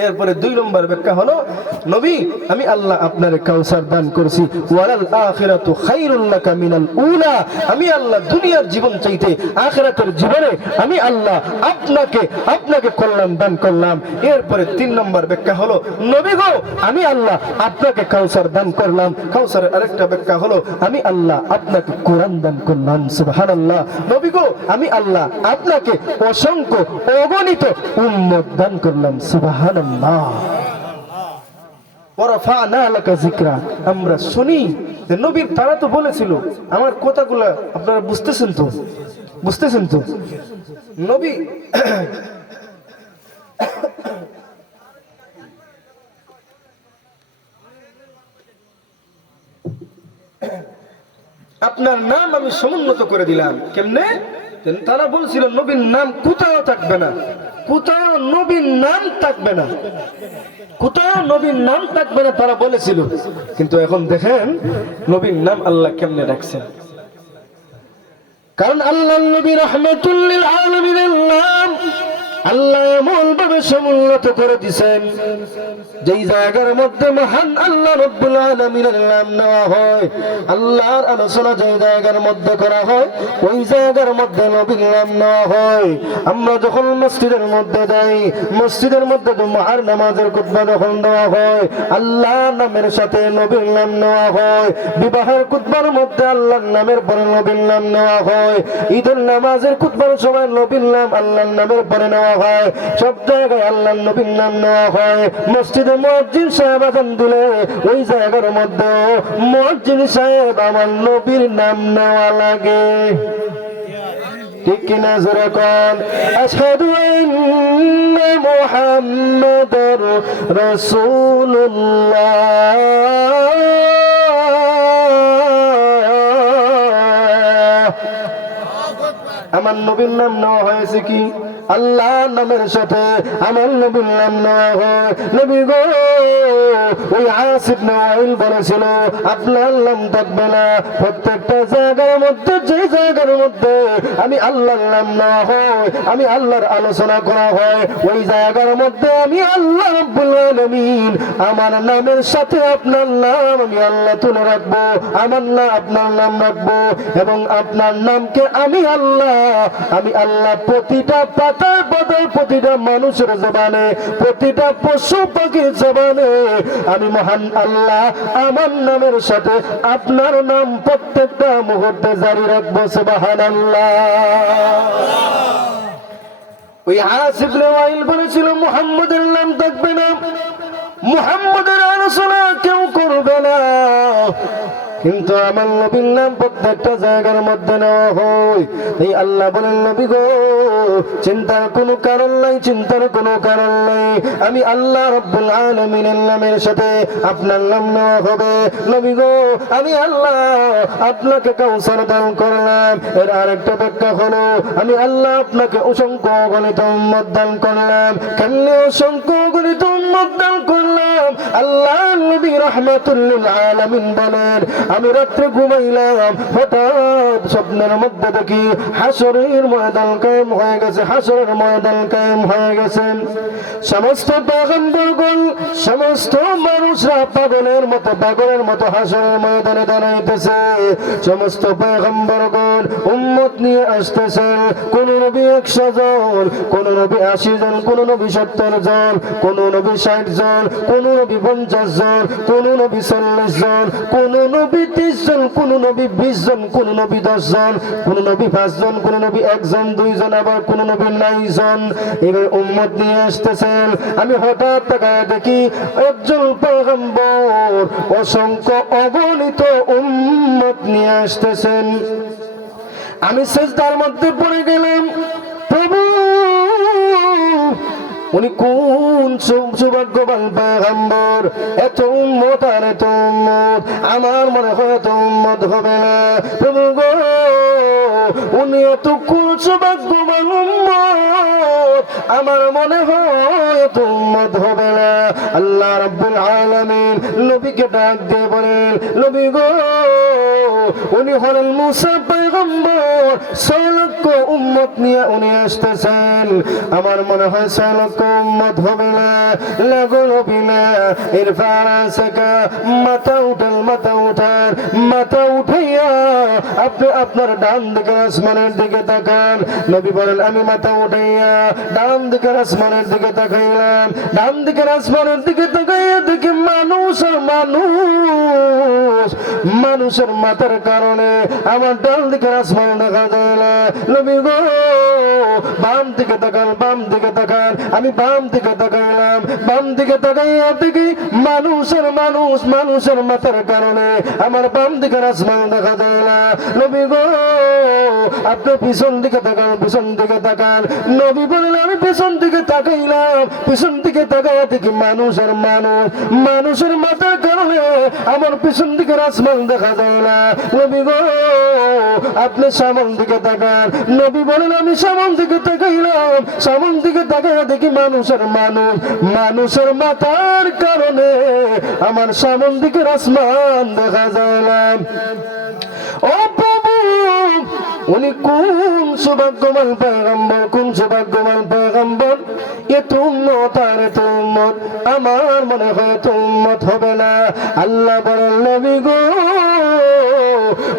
এরপরে 2 নম্বর ব্যাখ্যা হলো নবী আমি আল্লাহ আপনার কাউসার দান করেছি ওয়ালাল আখিরাতু খায়রুল লাকা মিনাল উলা আমি আল্লাহ দুনিয়ার জীবন চাইতে আখিরাতের জীবনে আমি আল্লাহ আপনাকে কল্যাণ দান করলাম। এরপরে 3 নম্বর ব্যাখ্যা হলো নবী গো আমি আল্লাহ আপনাকে কাউসার দান করলাম। কাউসারের আরেকটা ব্যাখ্যা হলো আমি আল্লাহ আপনাকে কোরআন দান করলাম। সুবহানাল্লাহ। নবী গো আমি আল্লাহ আপনাকে অসংখ্য অগণিত উম্মত দান করলাম। সুবহানাল্লাহ। আমরা শুনি যে নবীর তারা তো বলেছিল, আমার কথাগুলা আপনারা বুঝতেছেন তো নবী আপনার নাম আমি সমুন্নত করে দিলাম। কেমনে? তারা বলছিল নবীর নাম কোথাও থাকবে না, কোথাও নবীর নাম থাকবে না, কোথাও নবীর নাম থাকবে না তারা বলেছিল। কিন্তু এখন দেখেন নবীর নাম আল্লাহ কেমনে রাখছেন। কারণ আল্লাহ নবী রাহমাতুল লিল আলামিনের নাম আল্লাহ এমন ভাবে সমুন্নত করে দিয়েছেন যেই জায়গার মধ্যে মহান আল্লাহ রাব্বুল আলামিনের নাম নেওয়া হয়, আল্লাহর আলোচনা যেই জায়গার মধ্যে করা হয় ওই জায়গার মধ্যে নবীর নাম নেওয়া হয়। আমরা যখন মসজিদের মধ্যে যাই, মসজিদের মধ্যে জুমার নামাজের খুতবা যখন দেওয়া হয় আল্লাহর নামের সাথে নবীর নাম নেওয়া হয়। বিবাহের খুতবার মধ্যে আল্লাহর নামের পরে নবীর নাম নেওয়া হয়। ঈদের নামাজের খুতবার সময় নবীর নাম আল্লাহর নামের পরে নেওয়া হয়। সব জায়গায় আল্লাহর নবীর নাম নেওয়া হয়। মসজিদে মুয়াজ্জিন সাহেব আযান দিলে ওই জায়গার মধ্যে মুয়াজ্জিন সাহেব আমার নবীর নাম নেওয়া লাগে। ঠিক কিনা জোরে কোন? আশহাদু আন্না মুহাম্মাদার রাসূলুল্লাহ। আমার নবীর নাম নেওয়া হয়েছে কি? আল্লাহর নামের সাথে আমার নবীর নাম নেওয়া হয়। নবী গো ওই আসিফ ইবনে ওয়াইল বলেছিল আপনার নাম থাকবে না। প্রত্যেকটা জায়গার মধ্যে যে জায়গার মধ্যে আমি আল্লাহর নাম নেওয়া হয়, আমি আল্লাহর আলোচনা করা হয়, ওই জায়গার মধ্যে আমি আল্লাহ রাব্বুল আলামিন আমার নামের সাথে আপনার নাম আমি আল্লাহ তুলে রাখবো, আমার না আপনার নাম রাখবো। এবং আপনার নামকে আমি আল্লাহ প্রতিটা পাতায় পাতায় প্রতিটা মানুষের জবানে প্রতিটা পশু পাখির জবানে আমি মহান আল্লাহ আমার নামের সাথে আপনার নাম প্রত্যেকটা মুহূর্তে জারি রাখবো। সুবহানাল্লাহ। ওই আসিফ ইবনে ওয়াইল বলেছিল মুহাম্মদের নাম থাকবে না, মুহাম্মদের আলোচনা কেউ করবে না, কিন্তু আমার নবীর নাম প্রত্যেকটা জায়গার মধ্যে নেওয়া হয়। এই আল্লাহ বলেন নবী গো চিন্তার কোনো কারণ নাই, চিন্তার কোনো কারণ নাই, আমি আল্লাহ রাব্বুল আলামিনের নামের সাথে আপনার নাম নেওয়া হবে। নবী গো আমি আল্লাহ আপনাকে কাউসার দান করলাম। এর আরেকটা ব্যাখ্যা হলো আমি আল্লাহ আপনাকে অসংখ্য অগণিত উম্মত দান করলাম। কেমনে অসংখ্য অগণিত উম্মত দান করলাম? আল্লাহ নবী রাহমাতুল লিল আলামিন বলেন আমি রাত্রে ঘুমাইলাম, হঠাৎ স্বপ্নের মধ্যে দেখি হাসরের ময়দান কায়েম হয়ে গেছে, হাসরের ময়দান কায়েম হয়ে গেছে। সমস্ত পয়গম্বরগণ সমস্ত মানুষরা পাগলের মতো হাসরের ময়দানে দাঁড়াইতেছে। সমস্ত পয়গম্বরগণ উম্মত নিয়ে আসতেছেন। কোন নবী 100 জন, কোন নবী 80 জন, কোন নবী 70 জন, কোন নবী 60 জন, কোন নবী 50 জন, কোন নবী 40 জন, কোন নবী 30 জন, কোন নবী 20 জন, কোন নবী 10 জন, কোন নবী 5 জন, কোন নবী 1 জন 2 জন, আবার কোন নবী 9 জন। এবার উম্মত নিয়ে আসতেছেন। আমি হঠাৎ তাকায় দেখি একজন পয়গম্বর অসংখ্য অগণিত উম্মত নিয়ে আসতেছেন। আমি সিজদার মধ্যে পড়ে গেলাম, প্রভু উনি কোন সৌভাগ্যবান পয়গম্বর, এত উম্মত আর এত উম্মত, আমার মনে হয় এত উম্মত হবে না। প্রভু গো উনি এত কোন সৌভাগ্যবান উম্মত আমার মনে হয় তো উম্মত হবে না। আল্লাহ রাব্বুল আলামিন নবীকে ডাক দিয়ে বলেন, নবী গো, উনি হলেন মুসা পয়গম্বর, 6 লক্ষ উম্মত নিয়ে উনি আসতেছেন। আমার মনে হয় 6 লক্ষ উম্মত হবে না, লাগো নবী না। ইরফা রাসাকা, মাথা উঠান, মাথা উঠান, মাথা উঠাইয়া আপনি আপনার ডান দিকে আসমানের দিকে তাকান। নবী বলেন, আমি মাথা উঠাইয়া ডান দিকে আসমানের দিকে তাকাইলাম। ডান দিকে আসমানের দিকে তাকাইয়া দেখি মানুষ আর মানুষ, মানুষের মাথার কারণে আমার ডান দিকে আসমান দেখা যায় না। নবী গো, বাম দিকে তাকান, বাম দিকে তাকান। আমি বাম দিকে তাকাইলাম, বাম দিকে তাকাইয়া দেখি মানুষের মানুষ, মানুষের মাথার কারণে আমার বাম দিকের আসমান দেখা যায় না। নবী গো, আপনি পিছন দিকে তাকান, পিছন দিকে তাকান। নবী বললেন, আমি পিছন দিকে তাকাইলাম, পিছন দিকে তাকাইয়া দেখি মানুষের মানুষ, মানুষের মাথার কারণে আমার পিছন দিকের আসমান দেখা যায় না। নবী গো, আপনি সামন দিকে তাকান। নবী বলেন, আমি সামন দিকে তাকাইলাম, সামন দিকে তাকাইয়া দেখি মানুষের মানুষ, মানুষের মাথার কারণে আমার সামন দিকের আসমান দেখা যায় না। ও প্রভু, উনি কোন সৌভাগ্যবান পয়গম্বর, কোন সৌভাগ্যবান পয়গম্বর! এত উম্মত আর এত উম্মত, আমার মনে হয় এত উম্মত হবে না। আল্লাহ বলেন, নবী গো,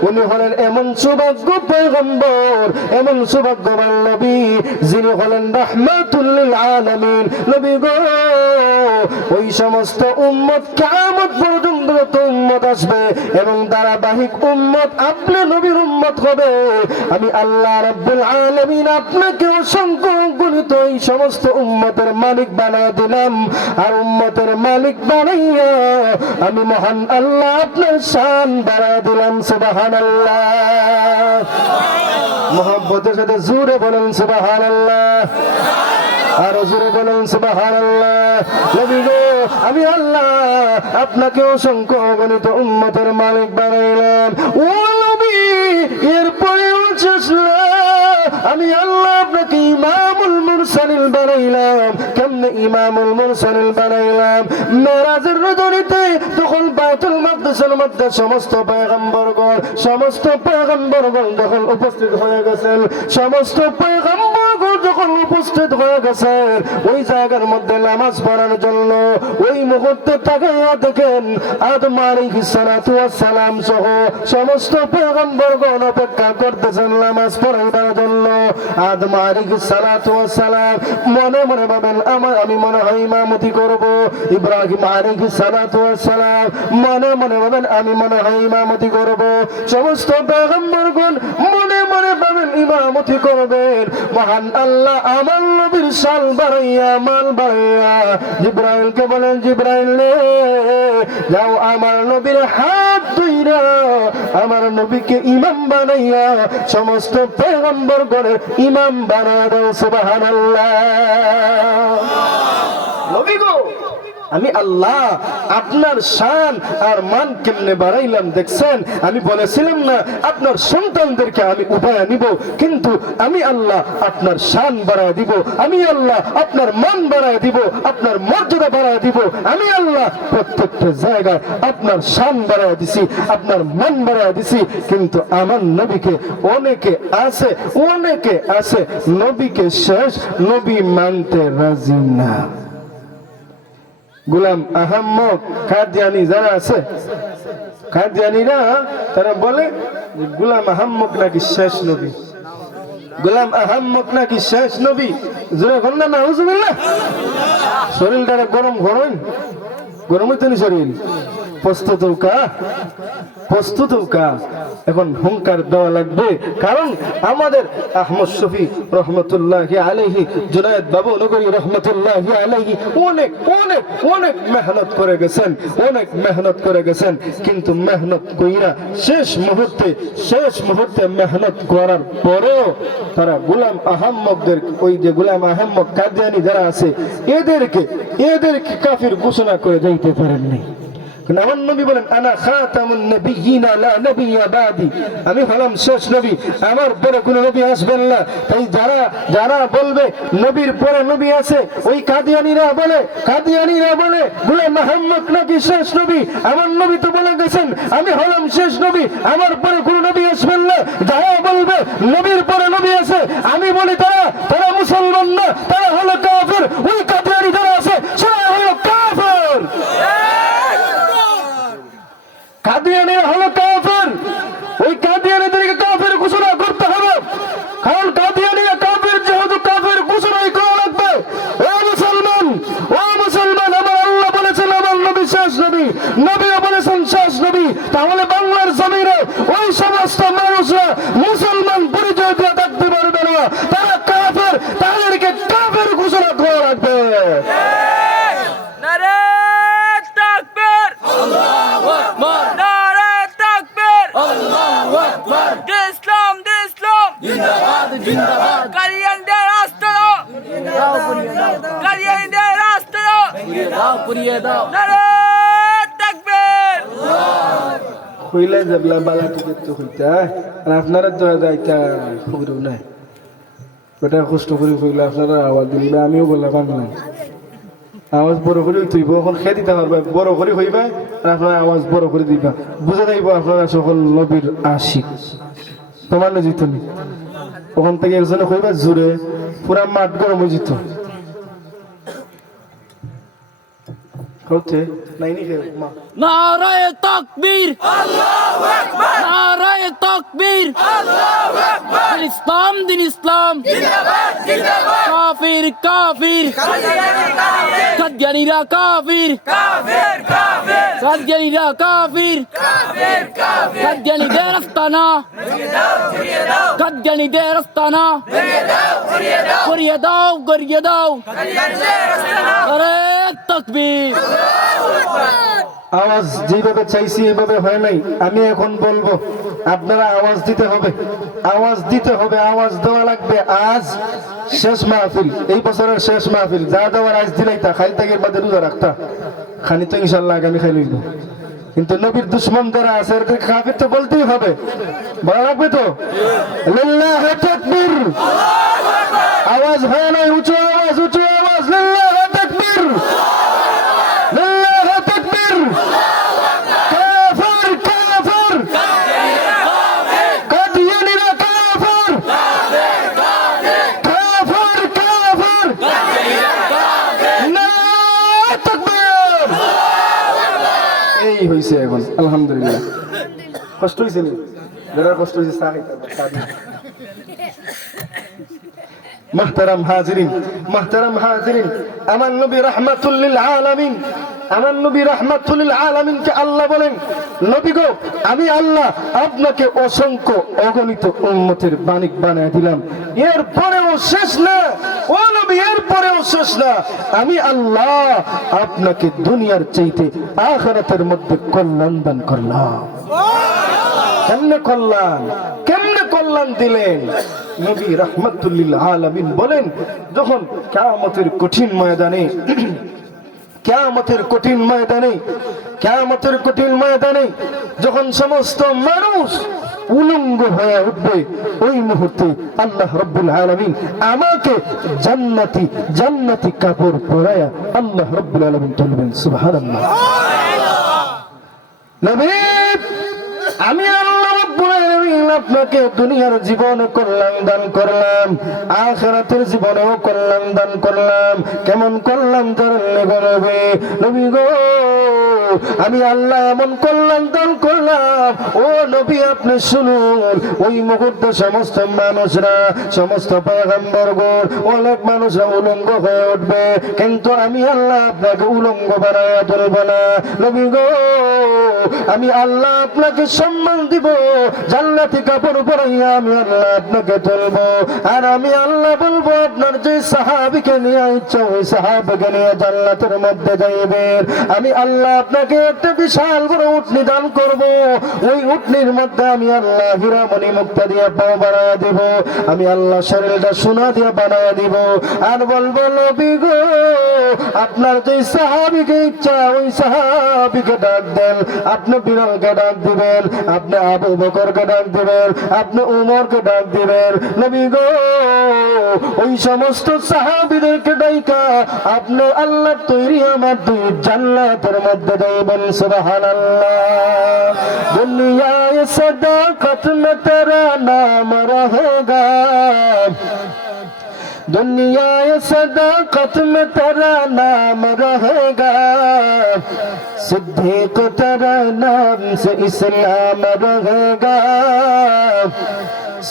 উনি হলেন এমন সৌভাগ্য পয়গম্বর, এমন সৌভাগ্যবান নবী, যিনি হলেন রাহমাতুল লিল আলামিন। নবী গো, ওই সমস্ত উম্মত কিয়ামত পর্যন্ত যত উম্মত আসবে এবং ধারাবাহিক উম্মত আপনি নবীর উম্মত হবে, আমি আল্লাহ রাব্বুল আলামিন আপনাকে অসংখ্য গণিত এই সমস্ত উম্মতের মালিক বানায় দিলাম। আর উম্মতের মালিক বানাইয়া আমি মহান আল্লাহ আপনার শান বাড়ায় দিলাম। সুবহানাল্লাহ। মুহাব্বতের সাথে জোরে বলেন সুবহানাল্লাহ, আর জোরে বলেন সুবহানাল্লাহ। নবী গো, আমি আল্লাহ আপনাকে অসংখ্য অগণিত উম্মতের মালিক বানাইলাম। ও নবী, এরপরে আমি আল্লাহ আপনাকে ইমামুল মুরসালিন বানাইলাম। কেমনে ইমামুল মুরসালিন বানাইলাম? মেরাজের রজনীতে তখন বাইতুল মাকদিসের মধ্যে সমস্ত পয়গম্বরগণ, সমস্ত পয়গম্বরগণ যখন উপস্থিত হয়ে গেছেন, সমস্ত পয়গম্বরগণ যখন উপস্থিত হয়ে গেছেন ওই জায়গার মধ্যে নামাজ পড়ার জন্য, ওই মুহূর্তে তাকাইয়া দেখেন আদম আলাইহিস সালাতু ওয়াস সালাম সহ সমস্ত পয়গম্বরগণ অপেক্ষা করতেছেন নামাজ পড়ার জন্য। আদম আলাইহিস সালাতু ওয়াস সালাম মনে মনে ভাবেন, আমি মনে হয় ইমামতি করব। ইব্রাহিম আলাইহিস সালাতু ওয়াস সালাম মনে মনে ভাবেন, আমি মনে হয় ইমামতি করব। সমস্ত পয়গম্বরগণ মনে মনে ভাবেন ইমামতি করবেন। মহান আল্লাহ আমার নবীর শান বাড়াইয়া, মান বাড়াইয়া জিবরাইলকে বলেন, জিবরাইল রে, যাও আমার নবীর হাত ধইরা আমার নবীকে ইমাম বানাইয়া সমস্ত পয়গম্বরগণের ইমাম বানায় দাও। সুবহানাল্লাহ। নবী গো, আমি আল্লাহ আপনার শান আর মান কেমনে বাড়াইলাম দেখছেন? আমি বলেছিলাম না আপনার সন্তানদেরকে আমি উঠায় নিব, কিন্তু আমি আল্লাহ আপনার শান বাড়ায় দিব, আমি আল্লাহ আপনার মান বাড়ায় দিব, আপনার মর্যাদা বাড়ায় দিব। আমি আল্লাহ প্রত্যেকটা জায়গায় আপনার শান বাড়ায় দিছি, আপনার মান বাড়ায় দিছি। কিন্তু আমার নবীকে অনেকে আছে নবীকে শেষ নবী মানতে রাজি না। গোলাম আহমদ কাদিয়ানি যারা আছে, কাদিয়ানিরা তারা বলে গোলাম আহমদ নাকি শেষ নবী, গোলাম আহমদ নাকি শেষ নবী। জোরে বলেন না নাউজুবিল্লাহ। শরীরটা গরম গরম গরম হইতে নি শরীর, প্রস্তুত কা এখন হুঙ্কার দেওয়া লাগবে। কারণ আমাদের আহমদ শফি রহমতুল্লাহি আলাইহি, জুনায়েদ বাবু নগরী রহমতুল্লাহি আলাইহি অনেক অনেক অনেক মেহনত করে গেছেন, অনেক মেহনত করে গেছেন। কিন্তু মেহনত কইরা শেষ মুহূর্তে মেহনত করার পরেও তারা গোলাম আহমদদের, ওই যে গোলাম আহমদ কাদিয়ানি যারা আছে, এদেরকে কাফির ঘোষণা করে যাইতে পারেননি। আমার নবী বলেন আনা খাতামুন নবিয়্যিনা লা নাবিয়্যা বাদি, আমি হলাম শেষ নবী, আমার পরে কোনো নবী আসবেন না। তাই যারা বলবে নবীর পরে নবী আছে, ওই কাদিয়ানীরা বলে গোলাম মুহাম্মদ নাকি শেষ নবী। আমার নবী তো বলে গেছেন আমি হলাম শেষ নবী, আমার পরে কোনো নবী আসবেন না। যারা বলবে নবীর পরে নবী আছে, আমি বলি তারা মুসলমান না, তারা হলো কাফের। ওই কাদিয়ানী যারা আছে সেরা হলো কাফের, কাদিয়ানীরা হলো কাফের। ওই কাদিয়ানীদেরকে কাফের ঘোষণা করতে হবে, কারণ কাদিয়ানীরা কাফের, যেহেতু কাফের ঘোষণাই করা লাগবে। ও মুসলমান, আমার আল্লাহ বলেছেন আমার নবী শেষ নবী, নবীও বলেছেন শেষ নবী। তাহলে বাংলার জমিনে ওই সমস্ত মানুষরা মুসলমান পরিচয় দিয়ে থাকতে পারবে না, তারা কাফের, তাদেরকে কাফের ঘোষণা করা লাগবে। হইলে যাবলা বালা টিকে তো হইতা, আর আপনারা তো যাইতা খবর নাই, ওটা কষ্ট করে হইলে আপনারা আওয়াজ দিলে, আমিও বললাম বাংলা আওয়াজ বড় করে তুইব, এখন খেয়ে দিতে পারবে, বড় করে হইবা আর আপনারা আওয়াজ বড় করে দিবা, বুঝে যাইব আপনারা সকল নবীর আশিক। তোমার না জিত নি, ওখান থেকে একজনে হইবা জোরে, পুরা মাঠ গরম হয়ে যেত। নারায়ে তাকবীর, আল্লাহু আকবার, নারায়ে তাকবীর, আল্লাহু আকবার। ইসলাম দিন ইসলাম, জিন্দাবাদ জিন্দাবাদ। কাফির কাফির, কাদিয়ানীরা কাফির, কাফির কাফির, কাদিয়ানীরা কাফির, কাফির কাফির। কাদিয়ানীদের আস্তানা ভেঙে দাও, ঘুরিয়ে দাও, কাদিয়ানীদের আস্তানা ভেঙে দাও, ঘুরিয়ে দাও, ঘুরিয়ে দাও, ঘুরিয়ে দাও, কাদিয়ানীদের আস্তানা। নারায়ে তাকবীর। আওয়াজ যেভাবে চাইছি এইভাবে হয় নাই, আমি এখন বলবো আপনারা আওয়াজ দিতে হবে, আওয়াজ দিতে হবে, আওয়াজ দেওয়া লাগবে। আজ শেষ মাহফিল, এই বছরের শেষ মাহফিল, যা দেওয়ার আজ দিলাই তা খাই তাকে বাদে রোজা রাখতা, খানি তো ইনশাল্লাহ আগামী খাই লইব। কিন্তু নবীর দুশ্মন যারা আছে এদের কাফির তো বলতেই হবে, বলা লাগবে তো। লিল্লাহি তাকবীর, আওয়াজ হয় নাই, উঁচু আওয়াজ, উঁচু আওয়াজ, লিল্লাহি তাকবীর, লিল্লাহি তাকবীর। কাফির কাফির, কাদিয়ানীরা কাফির, কাফির কাফির, নারায়ে তাকবীর। এই হইছে এখন আলহামদুলিল্লাহ। কষ্ট হইছে নি? যারা কষ্ট হইছে محترم حاضرین আমার নবী রাহমাতুল লিল আলামিন, আমার নবী রাহমাতুল লিল আলামিন কে আল্লাহ বলেন, নবী গো আমি আল্লাহ আপনাকে অসংখ্য অগণিত উম্মতের বাণিক বানায় দিলাম, এরপরেও শেষ না। ও নবী, এরপরেও শেষ না। আমি আল্লাহ আপনাকে দুনিয়ার চাইতে আখিরাতের মধ্যে কল্যাণ দান করলাম। কেমনে কল্যাণ দিলেন? নবী রাহমাতুল লিল আলামিন বলেন, যখন কিয়ামতের কঠিন ময়দানে যখন সমস্ত মানুষ উলঙ্গ হয়ে উঠবে, ওই মুহূর্তে আল্লাহ রাব্বুল আলামিন আমাকে জান্নাতি কাপড় পরায়া আল্লাহ রাব্বুল আলামিন বলবেন সুবহানাল্লাহ। নবী, আমি আল্লাহ রাব্বুল আলামিন আপনাকে দুনিয়ার জীবনে কল্যাণ দান করলাম, আখিরাতের জীবনেও কল্যাণ দান করলাম। কেমন কল্যাণ জানলে নবী গো, আমি আল্লাহ এমন কল্যাণ দান করলাম। ও নবী, আপনি শুনুন, ওই মুহূর্তে সমস্ত মানুষরা, সমস্ত পয়গম্বরগণ, অনেক মানুষরা উলঙ্গ হয়ে উঠবে, কিন্তু আমি আল্লাহ আপনাকে উলঙ্গ বানায়া তুলব না। নবী গো, আমি আল্লাহ আপনাকে সম্মান দিব, জান্নাতি জান্নাতি কাপড় পরাইয়া আমি আল্লাহ আপনাকে তুলবো, আর আমি আল্লাহ বলবো আপনার যে সাহাবীকে নিয়ে ইচ্ছা ওই সাহাবীকে নিয়ে জান্নাতের মধ্যে যাইবেন। আমি আল্লাহ আপনাকে একটা বিশাল বড় উটনি দান করব, ওই উটনির মধ্যে আমি আল্লাহ হীরামণি মুক্তা দিয়ে পাও বানায় দিব, আমি আল্লাহ শরীরটা সোনা দিয়ে বানায় দিব, আর বলবো নবী গো আপনার যে সাহাবীকে ইচ্ছা ওই সাহাবীকে ডাক দেন। আপনি বিড়ালকে ডাক দিবেন, আপনি আবু বকরকে ডাক দিবেন, আপনি উমরকে ডাক দিবেন। নবী গো ওই সমস্ত সাহাবীদেরকে ডাইকা আপনি আল্লাহ তৈরি আমার দুই জান্নাতের মধ্যে যাইবেন। সুবহানাল্লাহ। দুনিয়ায় সদাকত में तेरा नाम रहेगा, दुनिया सदाकत में तेरा नाम रहेगा, सिद्दीक तेरा नाम से इस्लाम रहेगा,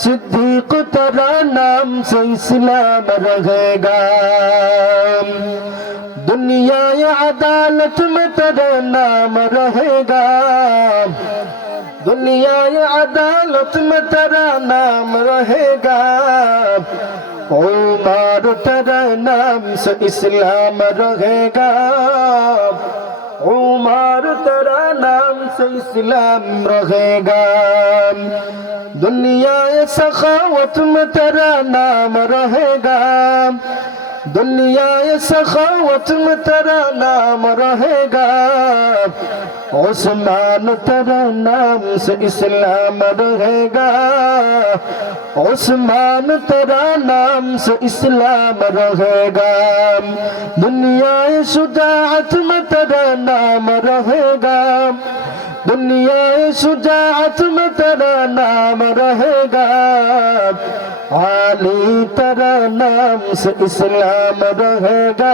सिद्दीक तेरा नाम से इस्लाम रहेगा, दुनिया अदालत में तेरा नाम रहेगा, दुनिया अदालत में तेरा नाम रहेगा, उमर तेरा नाम से इस्लाम रहेगा, उमर तेरा नाम से इस्लाम रहेगा, दुनिया सखावत में तेरा नाम रहेगा, दुनिया सखावत में तेरा नाम रहेगा, उस्मान तेरा नाम से इस्लाम रहेगा, उस्मान तेरा नाम से इस्लाम रहेगा, दुनिया शुजाअत में तेरा नाम रहेगा, दुनिया शुजाअत में तेरा नाम रहेगा, अली तेरा नाम से इस्लाम रहेगा,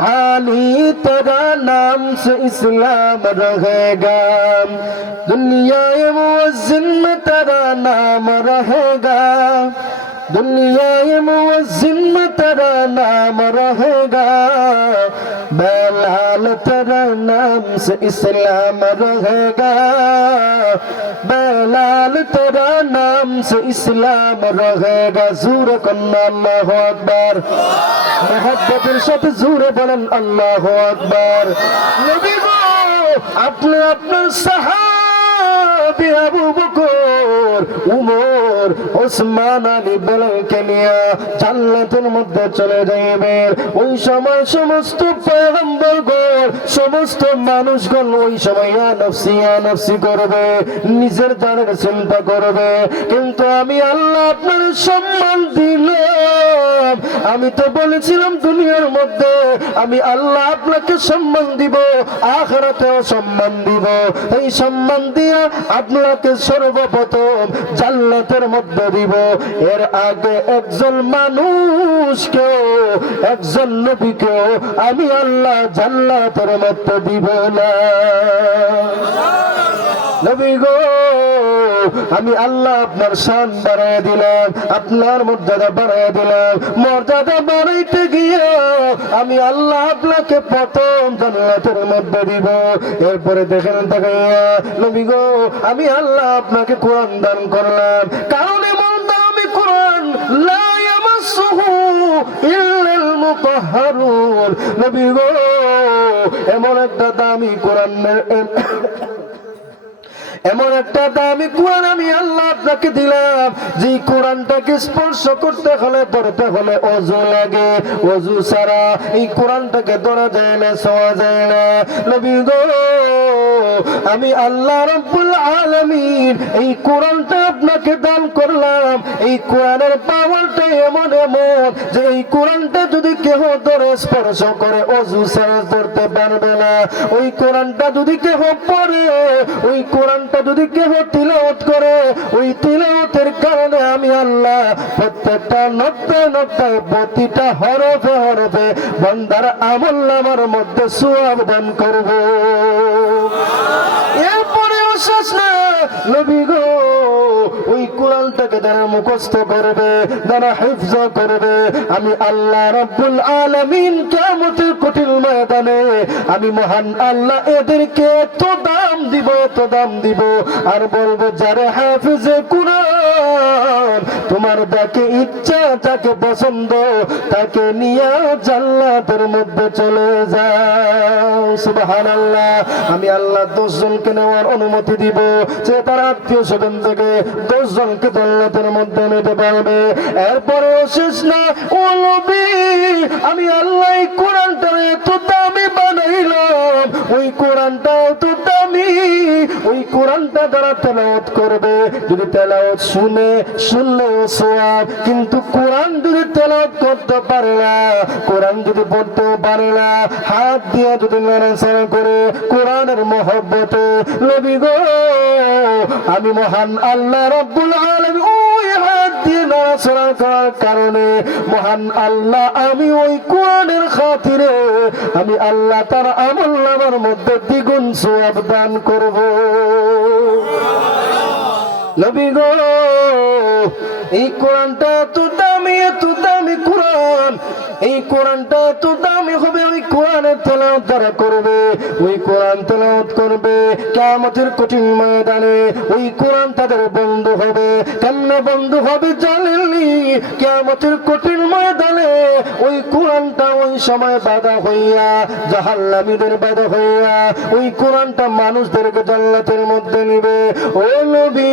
अली तेरा नाम से इस्लाम रहेगा, दुनिया मुअज्जिन में तेरा नाम रहेगा, दुनिया मुअज्जिन में तेरा नाम रहेगा, बेलाल तेरा नाम से इस्लाम रहेगा, बेलाल तेरा नाम से इस्लाम रहेगा। ज़ूर कन्ना अल्लाहु अकबर, मोहब्बतेर साथे ज़ूरे बोलेन अल्लाहु अकबर। नबी गो আপনি আপনার সাহাবী আবু বকর, উমর, ওসমান, আলী, বেলালকে নিয়ে জান্নাতের মধ্যে চলে যাইবেন। ওই সময় সমস্ত পয়গম্বরগণ, সমস্ত মানুষগণ ওই সময় ইয়া নফসি করবে, নিজের জানের চিন্তা করবে। কিন্তু আমি আল্লাহ আপনার সম্মান দিলাম। আমি তো বলেছিলাম দুনিয়ার মধ্যে আমি আল্লাহ আপনাকে সম্মান দিব, আখিরাতেও সম্মান দিব। এই সম্মান দিয়া আপনাকে সর্বপ্রথম জান্নাতের মধ্যে দিব। এর আগে একজন মানুষকেও, একজন নবীকেও আমি আল্লাহ জান্নাতের মধ্যে দিব না। নবী গো আমি আল্লাহ আপনার শান বাড়ায় দিলাম, আপনার মর্যাদা বাড়ায় দিলাম। মর্যাদা বাড়াইতে গিয়ে আমি আল্লাহ আপনাকে প্রথম জান্নাতের মধ্যে দিব। এরপরে দেখেন তাকাইয়া নবী গো আমি আল্লাহ আপনাকে কোরআন দান করলাম। কারণ এমন দামি কোরআন লা ইয়ামাসসুহু ইল্লাল মুতাহহারুন। নবী গো এমন একটা দামি কোরআনের এমন একটা দামি কোরআন আমি আল্লাহ আপনাকে দিলাম, যে কোরআনটাকে স্পর্শ করতে হলে, ধরতে হলে ওযু লাগে। ওযু ছাড়া এই কোরআনটাকে ধরা যায় না, ছোঁয়া যায় না। নবী গো আমি আল্লাহ রাব্বুল আলামিন এই কোরআনটা আপনাকে দান করলাম। এই কোরআনের পাওয়ারটা এমন এমন যে এই কোরআনটা যদি কেহ ধরে স্পর্শ করে ওযু ছাড়া ধরতে পারবে না। ওই কোরআনটা যদি কেহ পড়ে, ওই কোরআনটা যদি কেহ তিলাওয়াত করে, ওই তিলাওয়াতের কারণে আমি আল্লাহ প্রত্যেকটা নক্তায় নক্তায় প্রতিটা হরফে হরফে বান্দার আমলনামার মধ্যে সওয়াব দান করব। এরপরেও শেষ না নবী গো ওই কোরআনটাকে যারা মুখস্থ করবে, যারা হিফজ করবে, আমি আল্লাহ রাব্বুল আলামিন কিয়ামতের কঠিন ময়দানে আমি মহান আল্লাহ এদেরকে এত দাম দিব, এত দাম দিব, আর বলবো যারা হাফেজে কোরআন তোমার যাকে ইচ্ছা, যাকে পছন্দ তাকে নিয়ে জান্নাতের মধ্যে চলে যাও। সুবহানাল্লাহ। আমি আল্লাহ 10 জনকে নেওয়ার অনুমতি দিব, যে তার আত্মীয় স্বজন থেকে 10 জনকে জান্নাতের মধ্যে নিতে পারবে। এরপরেও শেষ না, ও নবী আমি আল্লাহ এই কোরআনটা এত দামি বানাইলাম, ওই কোরআনটা এত দামি, ওই কোরআনটা যারা তেলাওয়াত করবে, যদি তেলাওয়াত শুনলেও সওয়াব, কিন্তু কোরআন যদি তেলাওয়াত করতে পারে না, কোরআন যদি পড়তেও পারে না, হাত দিয়ে যদি নাড়াচাড়া করে কোরআনের মহব্বতে, নবী গো আমি মহান আল্লাহ রাব্বুল আলামিন ওই হাত দিয়ে নাড়াচাড়া করার কারণে মহান আল্লাহ আমি ওই কোরআনের খাতিরে আমি আল্লাহ তার আমলনামার মধ্যে দ্বিগুণ সওয়াব দান করব। নবী গো এই কোরআনটা এত দামি, এত দামি কোরআন, এই কোরআনটা এত দামি হবে, ওই কোরআনের তেলাওয়াত যারা করবে, ওই কোরআন তেলাওয়াত করবে কিয়ামতের কঠিন ময়দানে ওই কোরআন তাদের বন্ধু হবে। কেমনে বন্ধু হবে জানেননি? কিয়ামতের কঠিন ময়দানে ওই কোরআনটা ওই সময় বাধা হইয়া, জাহান্নামীদের বাধা হইয়া, ওই কোরআনটা মানুষদেরকে জান্নাতের মধ্যে নিবে। ও নবী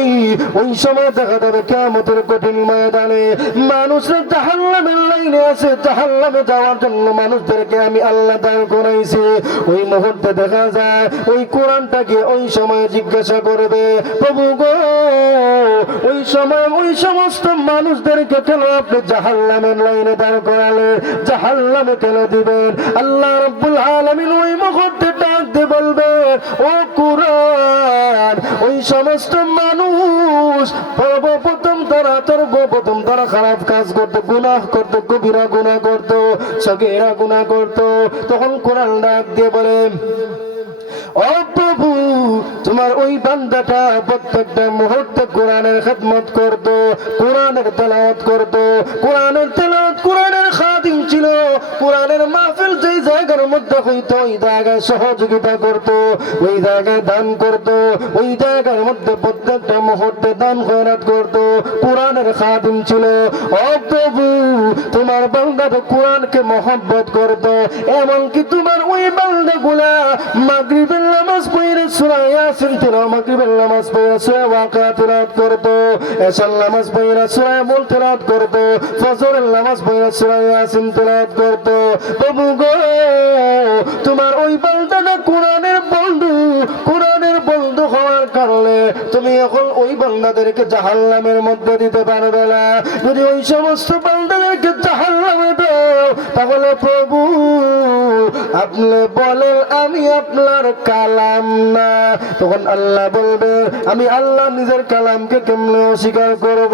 ওই সময় দেখা যাবে কিয়ামতের কঠিন ময়দানে মানুষরা জাহান্নামের লাইনে আছে, জাহান্নামে যাওয়ার জন্য মানুষদেরকে আমি আল্লাহ দান করাইছি। ওই মুহূর্তে দেখা যায় ওই কোরআনটাকে ওই সময় জিজ্ঞাসা করবে, প্রভু গো ওই সময় ওই সমস্ত মানুষদেরকে কেন আপনি জাহান্নামের লাইনে দান করালেন, জাহান্নামে কেন দিবেন? আল্লাহ রাব্বুল আলামিন ওই মুহূর্তে ডাক দিয়ে বলবে, ও কোরআন ওই সমস্ত মানুষ সর্বপ্রথম তারা খারাপ কাজ করতো, গুনাহ করতো, কবিরা গুনাহ করতো, সগীরা গুনাহ করতো। তখন কোরআন ডাক দিয়ে বলে, ও প্রভু তোমার ওই বান্দাটা প্রত্যেকটা মুহূর্তে কোরআনের খেদমত করতো, কোরআনের তেলাওয়াত করতো, কোরআনের তেলাওয়াত, কোরআনের খাদিম ছিল, কোরআনের মাহফিল যেই জায়গার মধ্যে হইতো ওই জায়গায় সহযোগিতা করতো, ওই জায়গায় দান করতো, ওই জায়গার মধ্যে প্রত্যেকটা মুহূর্তে দান খয়রাত করতো, কোরআনের খাদিম ছিল। ও প্রভু তোমার বান্দাটা কোরআনকে মহব্বত করতো, এমনকি তোমার ওই বান্দাগুলা মাগরিবের নামাজ পড়ে সূরা ইয়াসিন তিলাওয়াত, মাগরিবের নামাজ পড়ে সূরা ওয়াকিয়া তিলাওয়াত করতো, এশার নামাজ পড়ে সূরা মুলক তিলাওয়াত করতো, ফজরের নামাজ পড়ে সূরা ইয়াসিন তিলাওয়াত করতো। প্রভু গো তোমার ওই বান্দাটা কোরআনের বন্ধু, কোরআনের বন্ধু হওয়ার কারণে তুমি এখন ওই বান্দাদেরকে জাহান্নামের মধ্যে দিতে পারবে না। যদি ওই সমস্ত বান্দাদেরকে জাহান্নামে দাও তাহলে প্রভু আপনি বলেন আমি আপনার কালাম না। তখন আল্লাহ বলবে, আমি আল্লাহ নিজের কালামকে কেমনে অস্বীকার করব?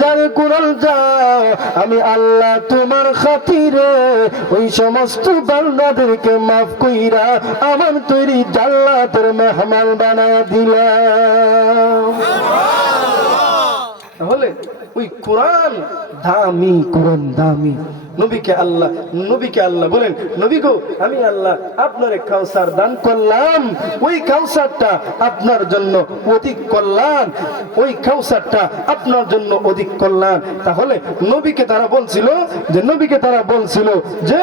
যার কোরআন যাও আমি আল্লাহ তোমার খাতিরে ওই সমস্ত বান্দাদেরকে মাফ কইরা আমার তৈরি জান্নাতের মেহমান বানায় দিলাম। তাহলে ওই কোরআন দামি, কোরআন দামি। নবীকে আল্লাহ বলেন, নবী গো আমি আল্লাহ আপনার কাউসার দান করলাম, ওই কাউসারটা আপনার জন্য অধিক কল্যাণ, ওই কাউসারটা আপনার জন্য অধিক কল্যাণ। তাহলে নবীকে তারা বলছিল যে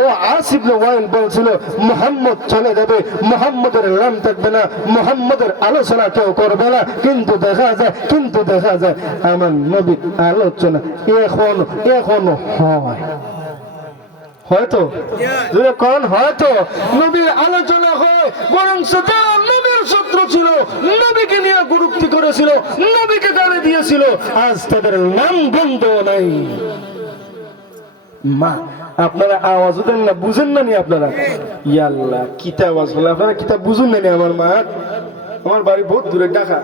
ও আসিফ ইবনে ওয়াইল বলছিল মুহাম্মদ চলে যাবে, মুহাম্মদের নাম থাকবে না, মুহাম্মদের আলোচনা কেউ করবে না। কিন্তু দেখা যায় আমার নবীর আলোচনা এখনো হয়, হয়তো হয়তো নবীর আলোচনা হয়, বরং যারা নবীর শত্রু ছিল, নবীকে নিয়ে গুরুত্ব করেছিল, নবীকে গালি দিয়েছিল, আজ তাদের নাম বন্ধ নাই। মা আপনারা আওয়াজ দেন না, বুঝেন না নি আপনারা? ইয়াল্লাহ কিতা আওয়াজ বলে, আপনারা কিতা বুঝুন না নি? আমার মা, আমার বাড়ি বহুত দূরে, ঢাকা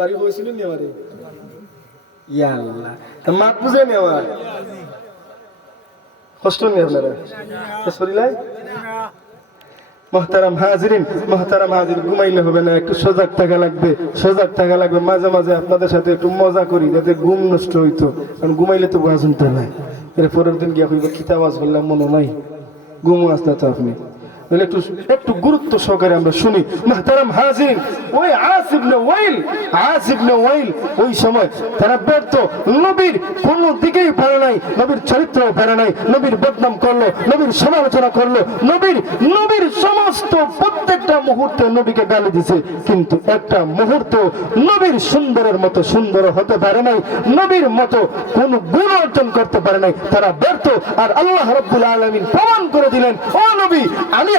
বাড়ি বলছিলেন নি আমারে? ইয়াল্লাহ মা বুঝেনি আমার কষ্ট নেই আপনারা শরীরায়। মুহতারাম হাজিরিন, মুহতারাম হাজির, ঘুমাইলে হবে না, একটু সজাগ থাকা লাগবে, সজাগ থাকা লাগবে। মাঝে মাঝে আপনাদের সাথে একটু মজা করি যাতে ঘুম নষ্ট হইতো, কারণ ঘুমাইলে তো ওয়াজ শুনতে নাই। এর পরের দিন গিয়া হইব খিতাব আওয়াজ বললাম মনে নাই, ঘুমও আসতে তো আপনি একটু একটু গুরুত্ব সহকারে আমরা শুনি। মুহতারাম হাজিরিন, ওই আস ইবনে ওয়াইল ওই সময় তারা ব্যর্থ, নবীর কোন দিকেই পারে নাই, নবীর চরিত্রও পারে নাই, নবীর বদনাম করলো, নবীর সমালোচনা করলো, নবীর সমস্ত প্রত্যেকটা মুহূর্তে নবীকে গালি দিছে, কিন্তু একটা মুহূর্ত নবীর সুন্দরের মতো সুন্দর হতে পারে নাই, নবীর মতো কোন গুণ অর্জন করতে পারে নাই, তারা ব্যর্থ। আর আল্লাহ রাব্বুল আলামিন প্রমাণ করে দিলেন, ও নবী, আমি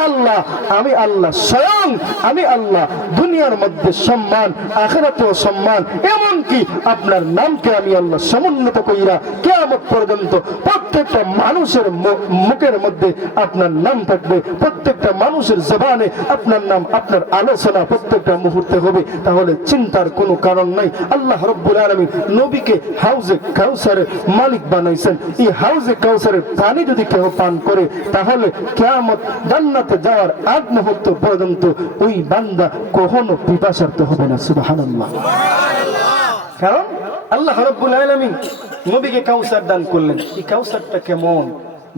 আল্লাহ স্বয়ং আমি আল্লাহ, দুনিয়ার মধ্যে সম্মান, আখিরাতেও সম্মান, এমনকি আপনার নামকে আমি আল্লাহ সমুন্নত কইরা কিয়ামত পর্যন্ত প্রত্যেকটা মানুষের মুখের মধ্যে আপনার নাম থাকবে, প্রত্যেকটা মানুষের জবানে আপনার নাম, আপনার আলোচনা প্রত্যেকটা মুহূর্তে হবে। তাহলে চিন্তার কোনো কারণ নাই। আল্লাহ রাব্বুল আলামিন নবীকে হাউজে কাউসারের মালিক বানাইছেন। এই হাউজে কাউসারের পানি যদি কেউ পান করে, তাহলে কিয়ামত জান্নাতে যাওয়ার আগ মুহূর্ত পর্যন্ত ওই বান্দা কখনো পিপাসার্ত হবে না। সুবহানাল্লাহ। কারণ আল্লাহ রাব্বুল আলামিন নবীকে কাউসার দান করলেন। এই কাউসারটা কেমন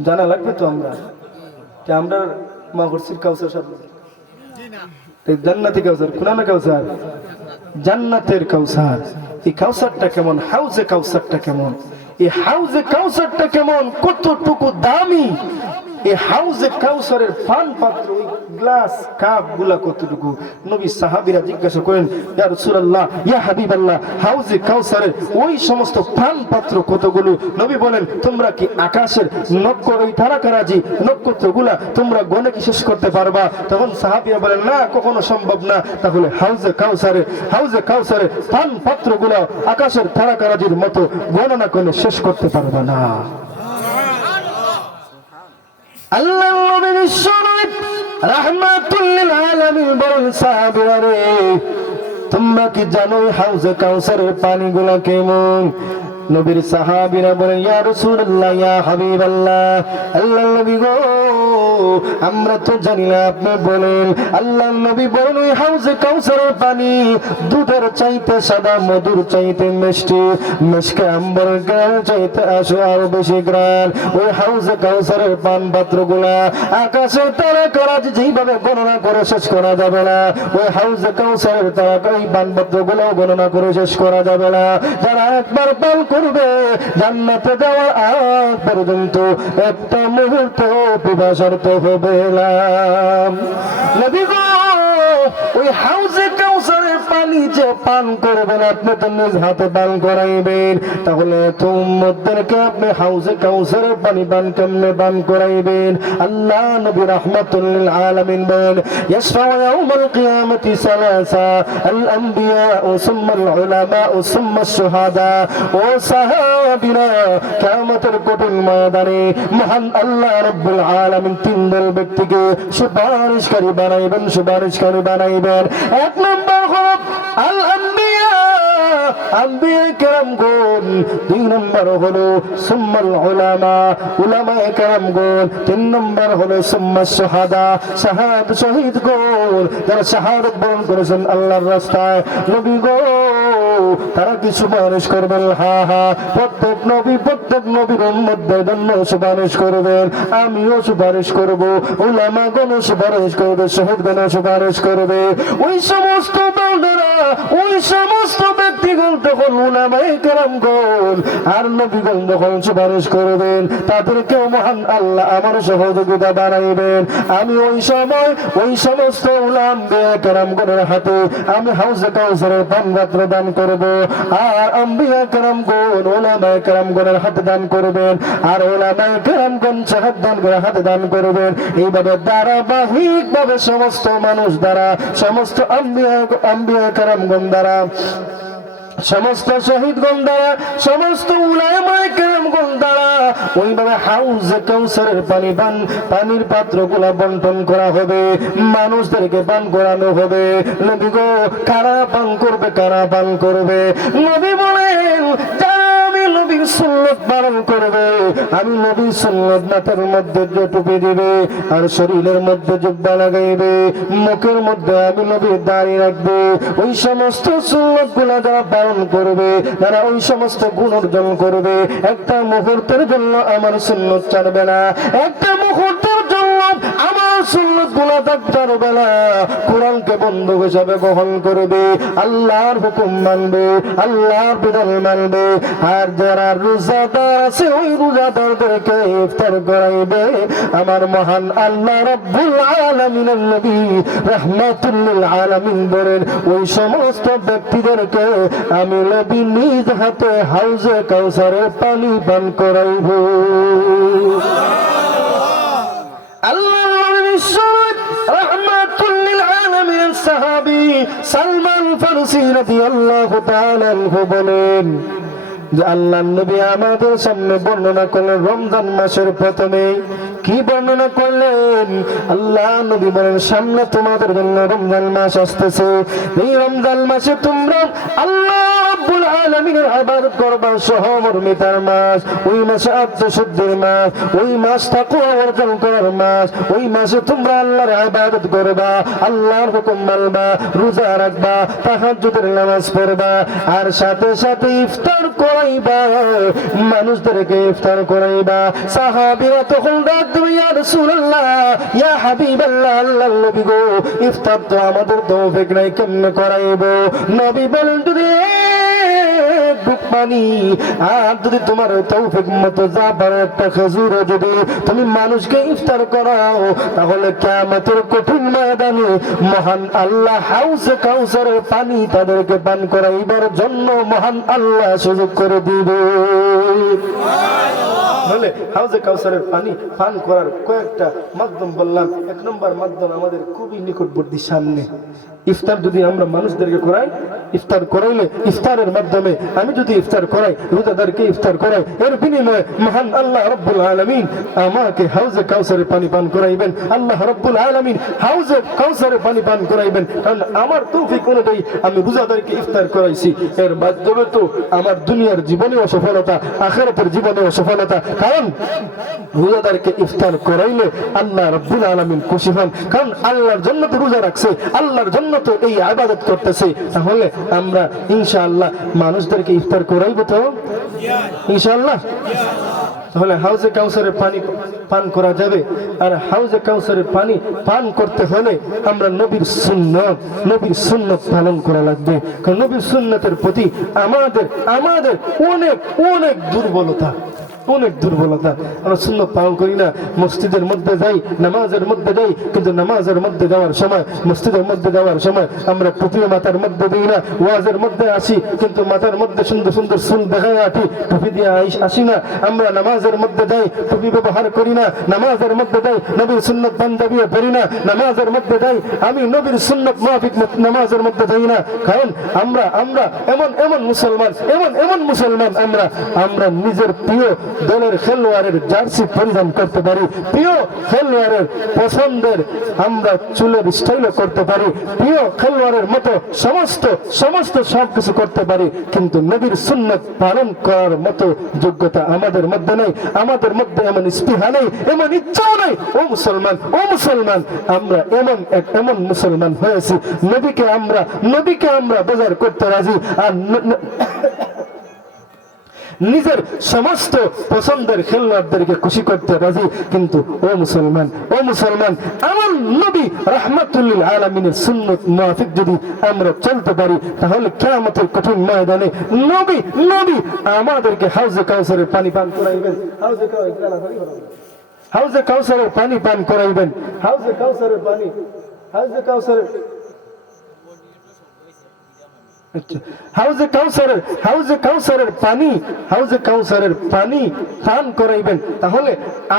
জানা লাগবে তো। আমরা মাগরির কাউসার সাথে জান্নাতি কাউসার, কোরআনের কাউসার, জান্নাতের কাউসার। এই কাউসারটা কেমন, হাউজে কাউসারটা কেমন, এই হাউজে কাউসারটা কেমন, কতটুকু দামি, এই হাউজে কাউসারের পান পাত্র, ওই গ্লাস কাপ গুলা কতটুকু। নবী সাহাবীরা জিজ্ঞাসা করেন, ইয়া রাসূলুল্লাহ, ইয়া হাবিবাল্লাহ, হাউজে কাউসারের ওই সমস্ত পান পাত্র কতগুলো? নবী বলেন, তোমরা কি আকাশের ওই তারকারাজি নক্ষত্রগুলা তোমরা গণে কি শেষ করতে পারবা? তখন সাহাবীরা বলেন, না, কখনো সম্ভব না। তাহলে হাউজে কাউসারের পান পাত্রগুলা আকাশের তারকারাজির মতো গণনা করে শেষ করতে পারবা না। আল্লাহ নবী বিশ্বনবী রাহমাতুল লিল আলামিন বলেন, সাহাবীরা রে, তোমরা কি জানো হাউজে কাউসারের পানিগুলো কেমন? নবীর সাহাবীরা বলেন, ইয়া রাসূলুল্লাহ, ইয়া হাবিবাল্লাহ, আল্লাহর নবী গো, আমরা তো জানি না, আপনি বলেন। আল্লাহর নবী বলেন, ওই হাউজে কাউসারের পানি দুধের চাইতে সাদা, মধুর চাইতে মিষ্টি, মিষ্টি আম্বর গ্রান চাইতে আসো আরো বেশি গ্রান। ওই হাউজে কাউসারের পান পাত্রগুলা আকাশের তারকারাজ যেভাবে গণনা করে শেষ করা যাবে না, ওই হাউজে কাউসারের তারকাই পান পাত্রগুলো গণনা করে শেষ করা যাবে না। যারা একবার পান করবে, জান্নাতে যাওয়ার আগ পর্যন্ত একটা মুহূর্ত পিপাসার্ত হবে না। নবী গো, ওই হাউজে কাউসারের পানি যে পান করবেন, আপনি তো নিজ হাতে পান করাইবেন, তাহলে তো উম্মতদেরকে আপনি হাউজে কাউসারের পানি পান কেমনে পান করাইবেন? আল্লাহ নবী রাহমাতুল লিল আলামিন বলেন, ইয়াশফাউ ইয়াউমাল কিয়ামাতি সালাসা, আল আমবিয়া ও সুম্মাল উলামা ও সুম্মাশ শুহাদা। ও সাহাবীরা, কিয়ামতের কঠিন ময়দানে মহান আল্লাহ রাব্বুল আলামিন তিন দল ব্যক্তিকে সুপারিশকারী বানাইবেন। এক নম্বর হলো আল আম্বিয়া, আম্বিয়া কেরামগণ। দুই নম্বর হলো সুম্মাল উলামা, উলামায়ে কেরামগণ। তিন নম্বর হলো সুম্মাশ শুহাদা, শহীদগণ, যারা শাহাদাত বরণ করেছেন আল্লাহর রাস্তায়। নবী গো, তারা কি সুপারিশ করবেন? হ্যাঁ হ্যাঁ, প্রত্যেক নবীর উম্মতদের জন্য সুপারিশ করবেন। আমিও সুপারিশ করব, উলামাগণ সুপারিশ করবে, শহীদগণ সুপারিশ করবে। ওই সমস্ত বান্দারা, ওই সমস্ত ব্যক্তিগণ তখন উলামায়ে কেরামগণ আর নবীগণ যখন সুপারিশ করবেন, তাদেরকেও মহান আল্লাহ আমার সহযোগিতা বানাইবেন। আমি ওই সময় ওই সমস্ত উলামায়ে কেরামগণের হাতে আমি হাউজে কাউসারের পান পাত্র দান করব, আর আম্বিয়া কেরামগণ উলামায়ে কেরামগণের হাতে দান করবেন, আর উলামায়ে কেরামগণ শাহাদাত করে হাতে দান করবেন। এইভাবে ধারাবাহিক ভাবে সমস্ত মানুষ দ্বারা, সমস্ত আম্বিয়া কেরামগণ দ্বারা, সমস্ত শহীদগণ দ্বারা, সমস্ত উলামায়ে কেরামগণ দ্বারা ওইভাবে হাউজে কাউসারের পানির পাত্রগুলা বন্টন করা হবে, মানুষদেরকে পান করানো হবে। নবী গো, কারা পান করবে? নবী বলেন, যারা আমি নবী নবীর সুন্নাত পালন করবে, আমি নবীর সুন্নাত মাথার মধ্যে যে টুপি দিবে আর শরীরের মধ্যে জুব্বা লাগাইবে, মুখের মধ্যে আমি নবীর দাড়ি রাখবো, ওই সমস্ত সুন্নাত গুলা যারা পালন করবে, যারা ওই সমস্ত গুণ অর্জন করবে, একটা মুহূর্তের জন্য আমার সুন্নাত ছাড়বে না, একটা মুহূর্তের জন্য আমার সুন্নাত গুলা ছাড়বে না, কোরআনকে বন্ধু হিসাবে গ্রহণ করবে, আল্লাহর হুকুম মানবে, আল্লাহর বিধান মানবে। আর যারা রোজাদার আছে ওই রোজাদারদেরকে ইফতার করাইবে। আমার মহান আল্লাহ রাব্বুল আলামিনের নবী রাহমাতুল লিল আলামিন বলেন, ওই সমস্ত ব্যক্তিদেরকে আমি নবী নিজ হাতে হাউজে কাউসারের পানি পান করাইব। আল্লাহ রাহমাতুল লিল আলামিন সাহাবী সালমান ফারসি রাদিয়াল্লাহু তাআলা আনহু বলেন যে আল্লাহর নবী আমাদের সামনে বর্ণনা করলেন রমজান মাসের প্রথমে কি বর্ণনা করলেন। আল্লাহ নবী বলেন, সামনে তোমাদের জন্য রমজান মাস আসতেছে, এই রমজান মাসে তোমরা আল্লাহ রাব্বুল আলামিনের ইবাদত করবা, সহমর্মিতার মাস, ওই মাসে আত্মশুদ্ধির মাস, ওই মাস তাকওয়া অর্জন করার মাস, ওই মাসে তোমরা আল্লাহর ইবাদত করবা, আল্লাহর হুকুম মানবা, রোজা রাখবা, তাহাজ্জুদের নামাজ পড়বা, আর সাথে সাথে ইফতার করাইবা, মানুষদেরকে ইফতার করাইবা। সাহাবীরা তখন ডাক দিবে, ইয়া রাসূলুল্লাহ, ইয়া হাবিবাল্লাহ, আল্লাহর নবী গো, ইফতার তো আমাদের তৌফিক নাই, কেমনে করাইবো? নবী বলেন, যদি পানি আর যদি তোমার তৌফিক মতো যা পারো একটা খেজুর যদি তুমি মানুষকে ইফতার করাও, তাহলে কিয়ামতের কঠিন ময়দানে মহান আল্লাহ হাউজে কাউসারের পানি তাদেরকে পান করাইবার জন্য মহান আল্লাহ সুযোগ করে দিবে। বলে হাউজে কাউসারের পানি পান করার কয়েকটা মাধ্যম বললাম। এক নম্বর মাধ্যম আমাদের খুবই নিকটবর্তী সামনে, ইফতার যদি আমরা মানুষদেরকে করাই, ইফতার করাইলে ইফতারের মাধ্যমে আমি যদি ইফতার করাই, রোজাদারকে ইফতার করাই, এর বিনিময়ে মহান আল্লাহ রাব্বুল আলামিন আমাকে হাউজে কাউসারের পানি পান করাইবেন। আল্লাহ রাব্বুল আলামিন হাউজে কাউসারের পানি পান করাইবেন, কারণ আমার তৌফিক অনুযায়ী আমি রোজাদারকে ইফতার করাইছি। এর মাধ্যমে তো আমার দুনিয়ার জীবনেও সফলতা, আখিরাতের জীবনেও সফলতা, কারণ রোজাদারকে ইফতার করাইলে আল্লাহ রাব্বুল আলামিন খুশি হন, কারণ আল্লাহর জন্য তো রোজা রাখছে, আল্লাহর জন্য তো এই ইবাদত করতেছে। তাহলে আমরা ইনশাআল্লাহ মানুষদেরকে ইফতার করাইব তো ইনশাআল্লাহ। তাহলে হাউজে কাউসারের পানি পান করা যাবে। আর হাউজে কাউসারের পানি পান করতে হলে আমরা নবীর সুন্নত পালন করা লাগবে, কারণ নবীর সুন্নতের প্রতি আমাদের অনেক অনেক দুর্বলতা। আমরা সুন্নত পালন করি না, মসজিদের মধ্যে যাই, নামাজের মধ্যে যাই, কিন্তু নামাজের মধ্যে যাওয়ার সময়, মসজিদের মধ্যে যাওয়ার সময় আমরা টুপি মাথার মধ্যে দিই না। ওয়াজের মধ্যে আসি কিন্তু মাথার মধ্যে সুন্দর সুন্দর চুল দেখায় টুপি দিয়ে আসি না। আমরা নামাজের মধ্যে যাই, টুপি ব্যবহার করি না। নামাজের মধ্যে যাই, নবীর সুন্নত পাঞ্জাবিও পড়ি না। নামাজের মধ্যে যাই, আমি নবীর সুন্নত মাফিক নামাজের মধ্যে যাই না, কারণ আমরা এমন মুসলমান আমরা নিজের প্রিয় দলের খেলোয়াড়ের জার্সি পরিধান করতে পারি, প্রিয় খেলোয়াড়ের পছন্দের আমরা চুলের স্টাইলও করতে পারি, প্রিয় খেলোয়াড়ের মতো সমস্ত সবকিছু করতে পারি, কিন্তু নবীর সুন্নত পালন করার মতো যোগ্যতা আমাদের মধ্যে নেই, আমাদের মধ্যে এমন স্পৃহা নেই, এমন ইচ্ছাও নেই। ও মুসলমান আমরা এমন মুসলমান হয়েছি, নবীকে আমরা বাজার করতে রাজি, আর নিজের সমস্ত পছন্দের খেলোয়াড়দেরকে খুশি করতে রাজি। কিন্তু ও মুসলমান আমার নবী রাহমাতুল লিল আলামিনের সুন্নত মুআফিক যদি আমরা চলতে পারি, তাহলে কিয়ামতের কঠিন ময়দানে নবী আমাদেরকে হাউজে কাউসারের পানি পান করাইবেন। হাউজে কাউসারের পানি পান করাইবেন। হাউজে কাউসারের পানি পান করাইবেন। তাহলে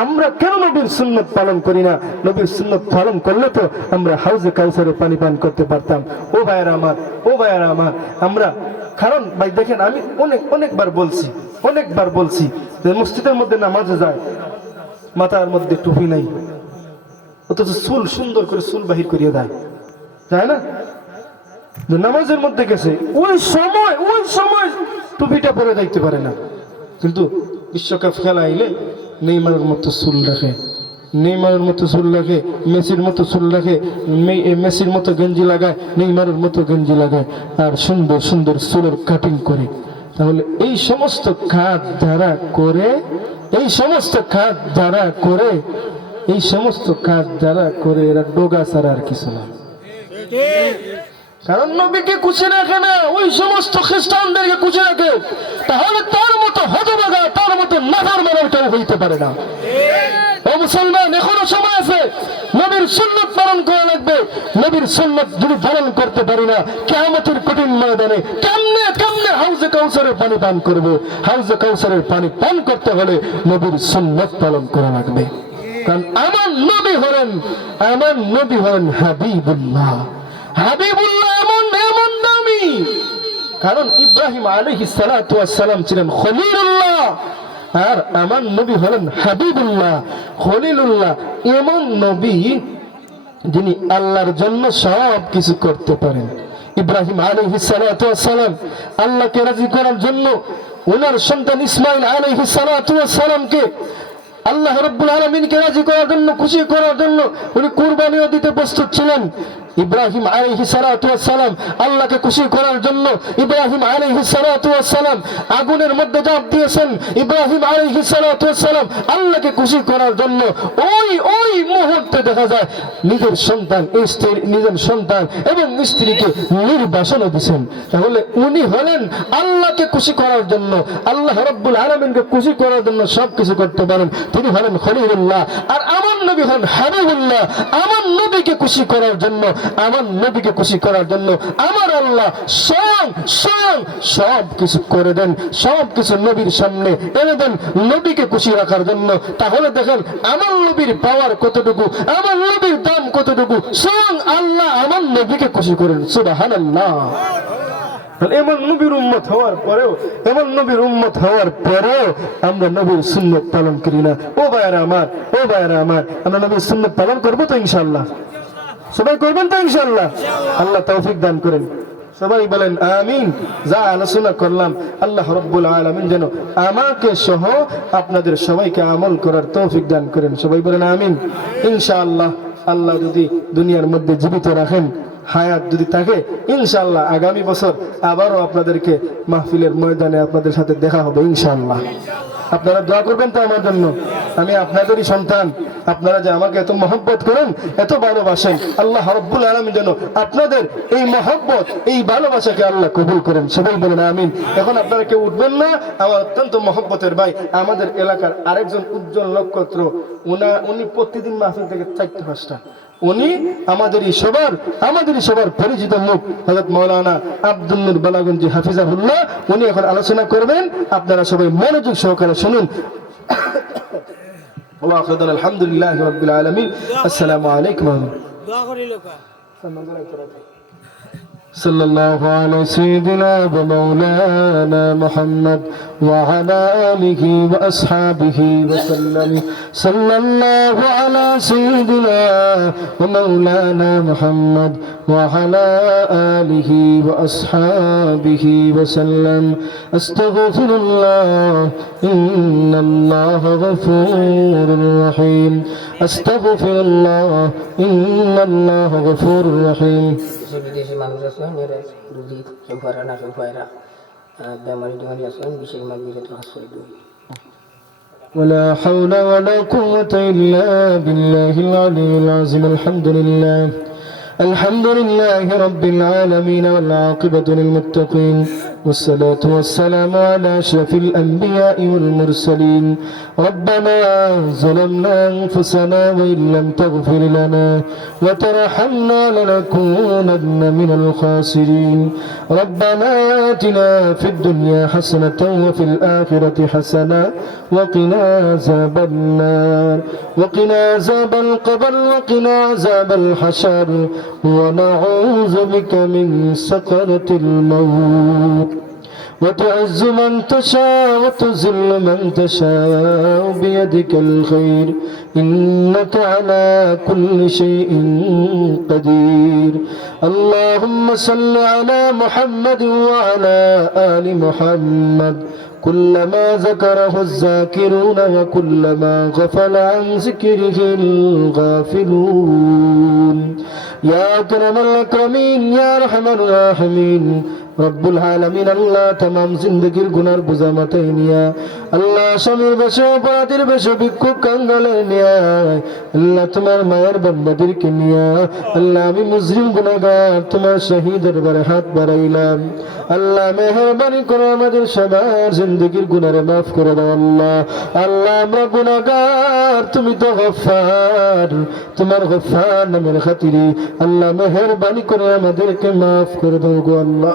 আমরা কেন নবীর সুন্নত পালন করি না? নবীর সুন্নত পালন করলে তো আমরা হাউজে কাউসারের পানি পান করতে পারতাম। ও ভাইয়েরা আমার আমরা, কারণ ভাই দেখেন, আমি অনেকবার বলছি যে মসজিদের মধ্যে নামাজে যায়, মাথার মধ্যে টুপি নাই, অথচ চুল সুন্দর করে চুল বাহির করিয়ে দেয়, যায় না? নামাজের মধ্যে গেছে, ওই সময় টুপিটা পরে যাইতে পারে না, কিন্তু বিশ্বকাপ খেলা আইলে নেইমারের মতো চুল রাখে, নেইমারের মতো চুল রাখে, মেসির মতো চুল রাখে, মেসির মতো গেঞ্জি লাগায়, নেইমারের মতো গেঞ্জি লাগায়, আর সুন্দর সুন্দর চুলের কাটিং করে। তাহলে এই সমস্ত কাজ যারা করে, এই সমস্ত কাজ যারা করে, এই সমস্ত কাজ যারা করে, এরা ডোগা ছাড়া আর কিছু না। কারণ নবীকে খুশি রাখে না, ওই সমস্ত খ্রিস্টানদেরকে খুশি রাখে। তাহলে তার মতো হতভাগা, তার মতো নাফরমানের কেউ হইতে পারে না। ও মুসলমান, এখনো সময় আছে, নবীর সুন্নাত পালন করা লাগবে। নবীর সুন্নাত যদি পালন করতে পারি না, কিয়ামতের কঠিন ময়দানে কেমনে কেমনে হাউজে কাউসারের পানি পান করবো? হাউজে কাউসারের পানি পান করতে হলে নবীর সুন্নাত পালন করা লাগবে। কারণ আমার নবী হলেন হাবিবুল্লাহ। হাবিবুল্লাহ এমন এমন দামি, কারণ ইব্রাহিম আলাইহিস সালাতু ওয়াস সালাম ছিলেন খলিলুল্লাহ, আর আমার নবী হলেন হাবিবুল্লাহ, খলিলুল্লাহ। এমন নবী যিনি আল্লাহর জন্য সব কিছু করতে পারেন। ইব্রাহিম আলাইহিস সালাতু ওয়াস সালাম আল্লাহকে রাজি করার জন্য ওনার সন্তান ইসমাইল আলাইহিস সালাতু ওয়াস সালামকে আল্লাহ রাব্বুল আলামিনকে রাজি করার জন্য, খুশি করার জন্য উনি কুরবানিও দিতে প্রস্তুত ছিলেন। ইব্রাহিম আলাইহিস সালাতু ওয়াস সালাম আল্লাহকে খুশি করার জন্য ইব্রাহিম আলাইহিস সালাতু ওয়াস সালাম আগুনের মধ্যে ঝাঁপ দিয়েছেন। ইব্রাহিম আলাইহিস সালাতু ওয়াস সালাম আল্লাহকে খুশি করার জন্য ওই মুহূর্তে দেখা যায় নিজের সন্তান এবং স্ত্রীকে নির্বাসন দিয়েছেন। তাহলে উনি হলেন আল্লাহকে খুশি করার জন্য, আল্লাহ রাব্বুল আলামিনকে খুশি করার জন্য সবকিছু করতে পারেন। তিনি হলেন খলিলুল্লাহ। আর আমার নবী হলেন হাবিবুল্লাহ। আমার নবীকে খুশি করার জন্য, আমার নবীকে খুশি করার জন্য আমার আল্লাহ স্বয়ং সব কিছু করে দেন, সব কিছু নবীর সামনে এনে দেন নবীকে খুশি রাখার জন্য। তাহলে দেখেন আমার নবীর পাওয়ার কতটুকু, আমার নবীর দাম কতটুকু। স্বয়ং আল্লাহ আমার নবীকে খুশি করেন। সুবহানাল্লাহ। এমন নবীর উম্মত হওয়ার পরেও, আমরা নবীর সুন্নাত পালন করি না। ও ভাইয়েরা আমার, আমরা নবীর সুন্নাত পালন করবো তো ইনশাআল্লাহ? সবাই করবেন তো ইনশাআল্লাহ? আল্লাহ তৌফিক দান করেন। সবাই বলেন আমিন। যা আলোচনা করলাম আল্লাহ রাব্বুল আলামিন যেন আমাকে সহ আপনাদের সবাইকে আমল করার তৌফিক দান করেন। সবাই বলেন আমিন। ইনশাআল্লাহ আল্লাহ যদি দুনিয়ার মধ্যে জীবিত রাখেন, হায়াত যদি থাকে, ইনশাআল্লাহ আগামী বছর আবারও আপনাদেরকে মাহফিলের ময়দানে আপনাদের সাথে দেখা হবে ইনশাআল্লাহ। আপনারা দোয়া করবেন তো আমার জন্য। আমি আপনাদেরই সন্তান, আপনারা যে আমাকে এত মহব্বত করেন, এত ভালোবাসেন, আল্লাহ রাব্বুল আলামিন যেন আপনাদের এই মহব্বত, এই ভালোবাসাকে আল্লাহ কবুল করেন। সবাই বলেন আমিন। এখন আপনারা কেউ উঠবেন না, আমার অত্যন্ত মহব্বতের ভাই, আমাদের এলাকার আরেকজন উজ্জ্বল নক্ষত্র, উনি প্রতিদিন মাহফিল থেকে 4-5টা, উনি আমাদেরই সবার পরিচিত মুখ, হযরত মাওলানা আব্দুল নূর বালাগঞ্জি হাফিজাহুল্লাহ। উনি এখন আলোচনা করবেন, আপনারা সবাই মনোযোগ সহকারে শুনুন। ওয়া আখিরু আলহামদুলিল্লাহি রাব্বিল আলামিন। আসসালামু আলাইকুম। দোয়া করিল কা সাল্লাল্লাহু আলা সাইয়্যিদিনা ওয়া মাওলানা মুহাম্মদ ওয়া আলা আলিহি ওয়া আসহাবিহি ওয়া সাল্লাম। সাল্লাল্লাহু আলা সাইয়্যিদিনা ওয়া মাওলানা মুহাম্মদ ওয়া আলা আলিহি ওয়া আসহাবিহি ওয়া সাল্লাম। আস্তাগফিরুল্লাহ ইন্নাল্লাহা গফুরুর রহিম। আস্তাগফিরুল্লাহ ইন্নাল্লাহা গফুরুর রহিম। বিদেশি মানুষ আছেন, এরা রুগী সৌফারা না সৌফায়রা বেমারি টেমারি আছেন, বিশেষ মানুষ কাজ করে দিই। ولا حول ولا قوة إلا بالله العلي العظيم. الحمد لله رب العالمين والعاقبة للمتقين والصلاة والسلام على أشرف الأنبياء والمرسلين. ربنا ظلمنا أنفسنا وإن لم تغفر لنا وترحمنا لنكونن من الخاسرين. ربنا آتنا في الدنيا حسنة وفي الآخرة حسنة وقنا عذاب النار وقنا عذاب القبر وقنا عذاب الحشر ونعوذ بك من سكرة الموت وتعز من تشاء وتذل من تشاء بيدك الخير إنك على كل شيء قدير اللهم صل على محمد وعلى آل محمد كلما ذكره الذاكرون وكلما غفل عن ذكره الغافلون يا أكرم الأكرمين يا أرحم الراحمين রব্বুল আলামিন আল্লাহ तमाम জিন্দেগির গুনার বোঝা মাথায় নিয়া আল্লাহ স্বামীর বেশে অপরাধীর বেশে ভিক্ষুক কাঙ্গালে নিয়া আল্লাহ তোমার মায়ের বান্দাদেরকে নিয়া আল্লাহ আমি মুজরিম গুনাহগার তোমার শহীদের দরবারে হাত বাড়াইলাম আল্লাহ মেহেরবানি করে আমাদের সবার জিন্দেগির গুনারে মাফ করে দাও আল্লাহ আল্লাহ আমরা গুনাহগার তুমি তো গফফার তোমার গফফার নামের খাতিরে আল্লাহ মেহেরবানি করে আমাদেরকে মাফ করে দাও গো আল্লাহ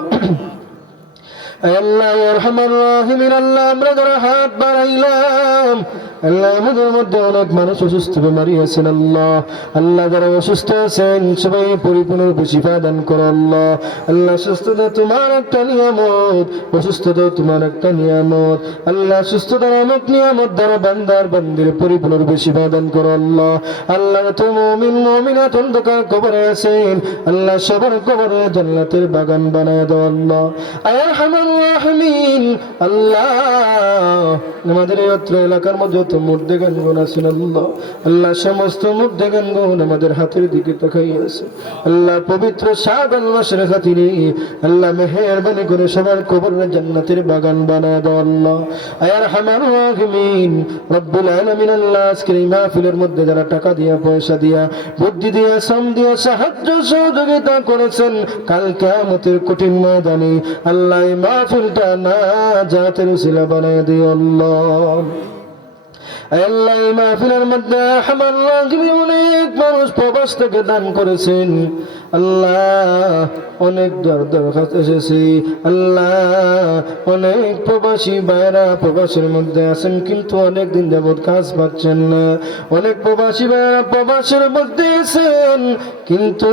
আল্লাহ আরহামার রাহিমিন আল্লাহ আমরা যারা হাত বাড়াইলাম আল্লাহ আমাদের মধ্যে অনেক মানুষ অসুস্থ বেমারি আছেন আল্লাহ আল্লাহ যারা অসুস্থ আছেন সবাই পরিপূর্ণ শিফা দান করো আল্লাহ আল্লাহ সুস্থতা তোমার একটা নিয়ামত অসুস্থতা তোমার একটা নিয়ামত আল্লাহ সুস্থতা নামক নিয়ামত দ্বারা বান্দার বান্দির পরিপূর্ণ শিফা দান করো আল্লাহ আল্লাহ তো মুমিন মুমিনাত অন্ধকার কবরে আছেন আল্লাহ সবার কবরে জান্নাতের বাগান বানায় দাও আল্লাহ আরহামার রাহিমিন আল্লাহ আমাদের এই অত্র এলাকার মধ্যে তো মুর্দেগানগণ আছেন আল্লাহ আল্লাহ সমস্ত মুর্দেগানগণ আমাদের হাতের দিকে তাকাই আছে আল্লাহ পবিত্র শাবান মাসের খাতিরে আল্লাহ মেহেরবানি করে সবার কবরে জান্নাতের বাগান বানায় দাও আল্লাহ আয়া আরহামার রাহিমিন রব্বুল আলামিন আল্লাহ আজকের এই মাহফিলের মধ্যে যারা টাকা দিয়া পয়সা দিয়া বুদ্ধি দিয়া শ্রম দিয়া সাহায্য সহযোগিতা করেছেন কাল কিয়ামতের কঠিন ময়দানে আল্লাহ এই মাহফিলটা নাজাতের উসিলা বানায় দিও আল্লাহ আল্লাহ এই মাহফিলের মধ্যে আমার রাগবি অনেক মানুষ প্রবাস থেকে দান করেছেন আল্লাহ অনেক দরখাস্ত এসেছে আল্লাহ অনেক প্রবাসী ভাইরা প্রবাসের মধ্যে আছেন কিন্তু অনেক দিন যাবৎ কাজ পাচ্ছেন না অনেক প্রবাসী ভাইরা প্রবাসের মধ্যে আছেন কিন্তু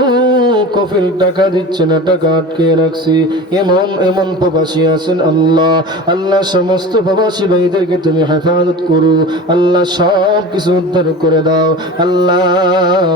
কফিল টাকা দিচ্ছে না টাকা আটকে রাখছি এমন এমন প্রবাসী আছেন আল্লাহ আল্লাহ সমস্ত প্রবাসী ভাইদেরকে তুমি হেফাজত করো আল্লাহ সব কিছু উদ্ধার করে দাও আল্লাহ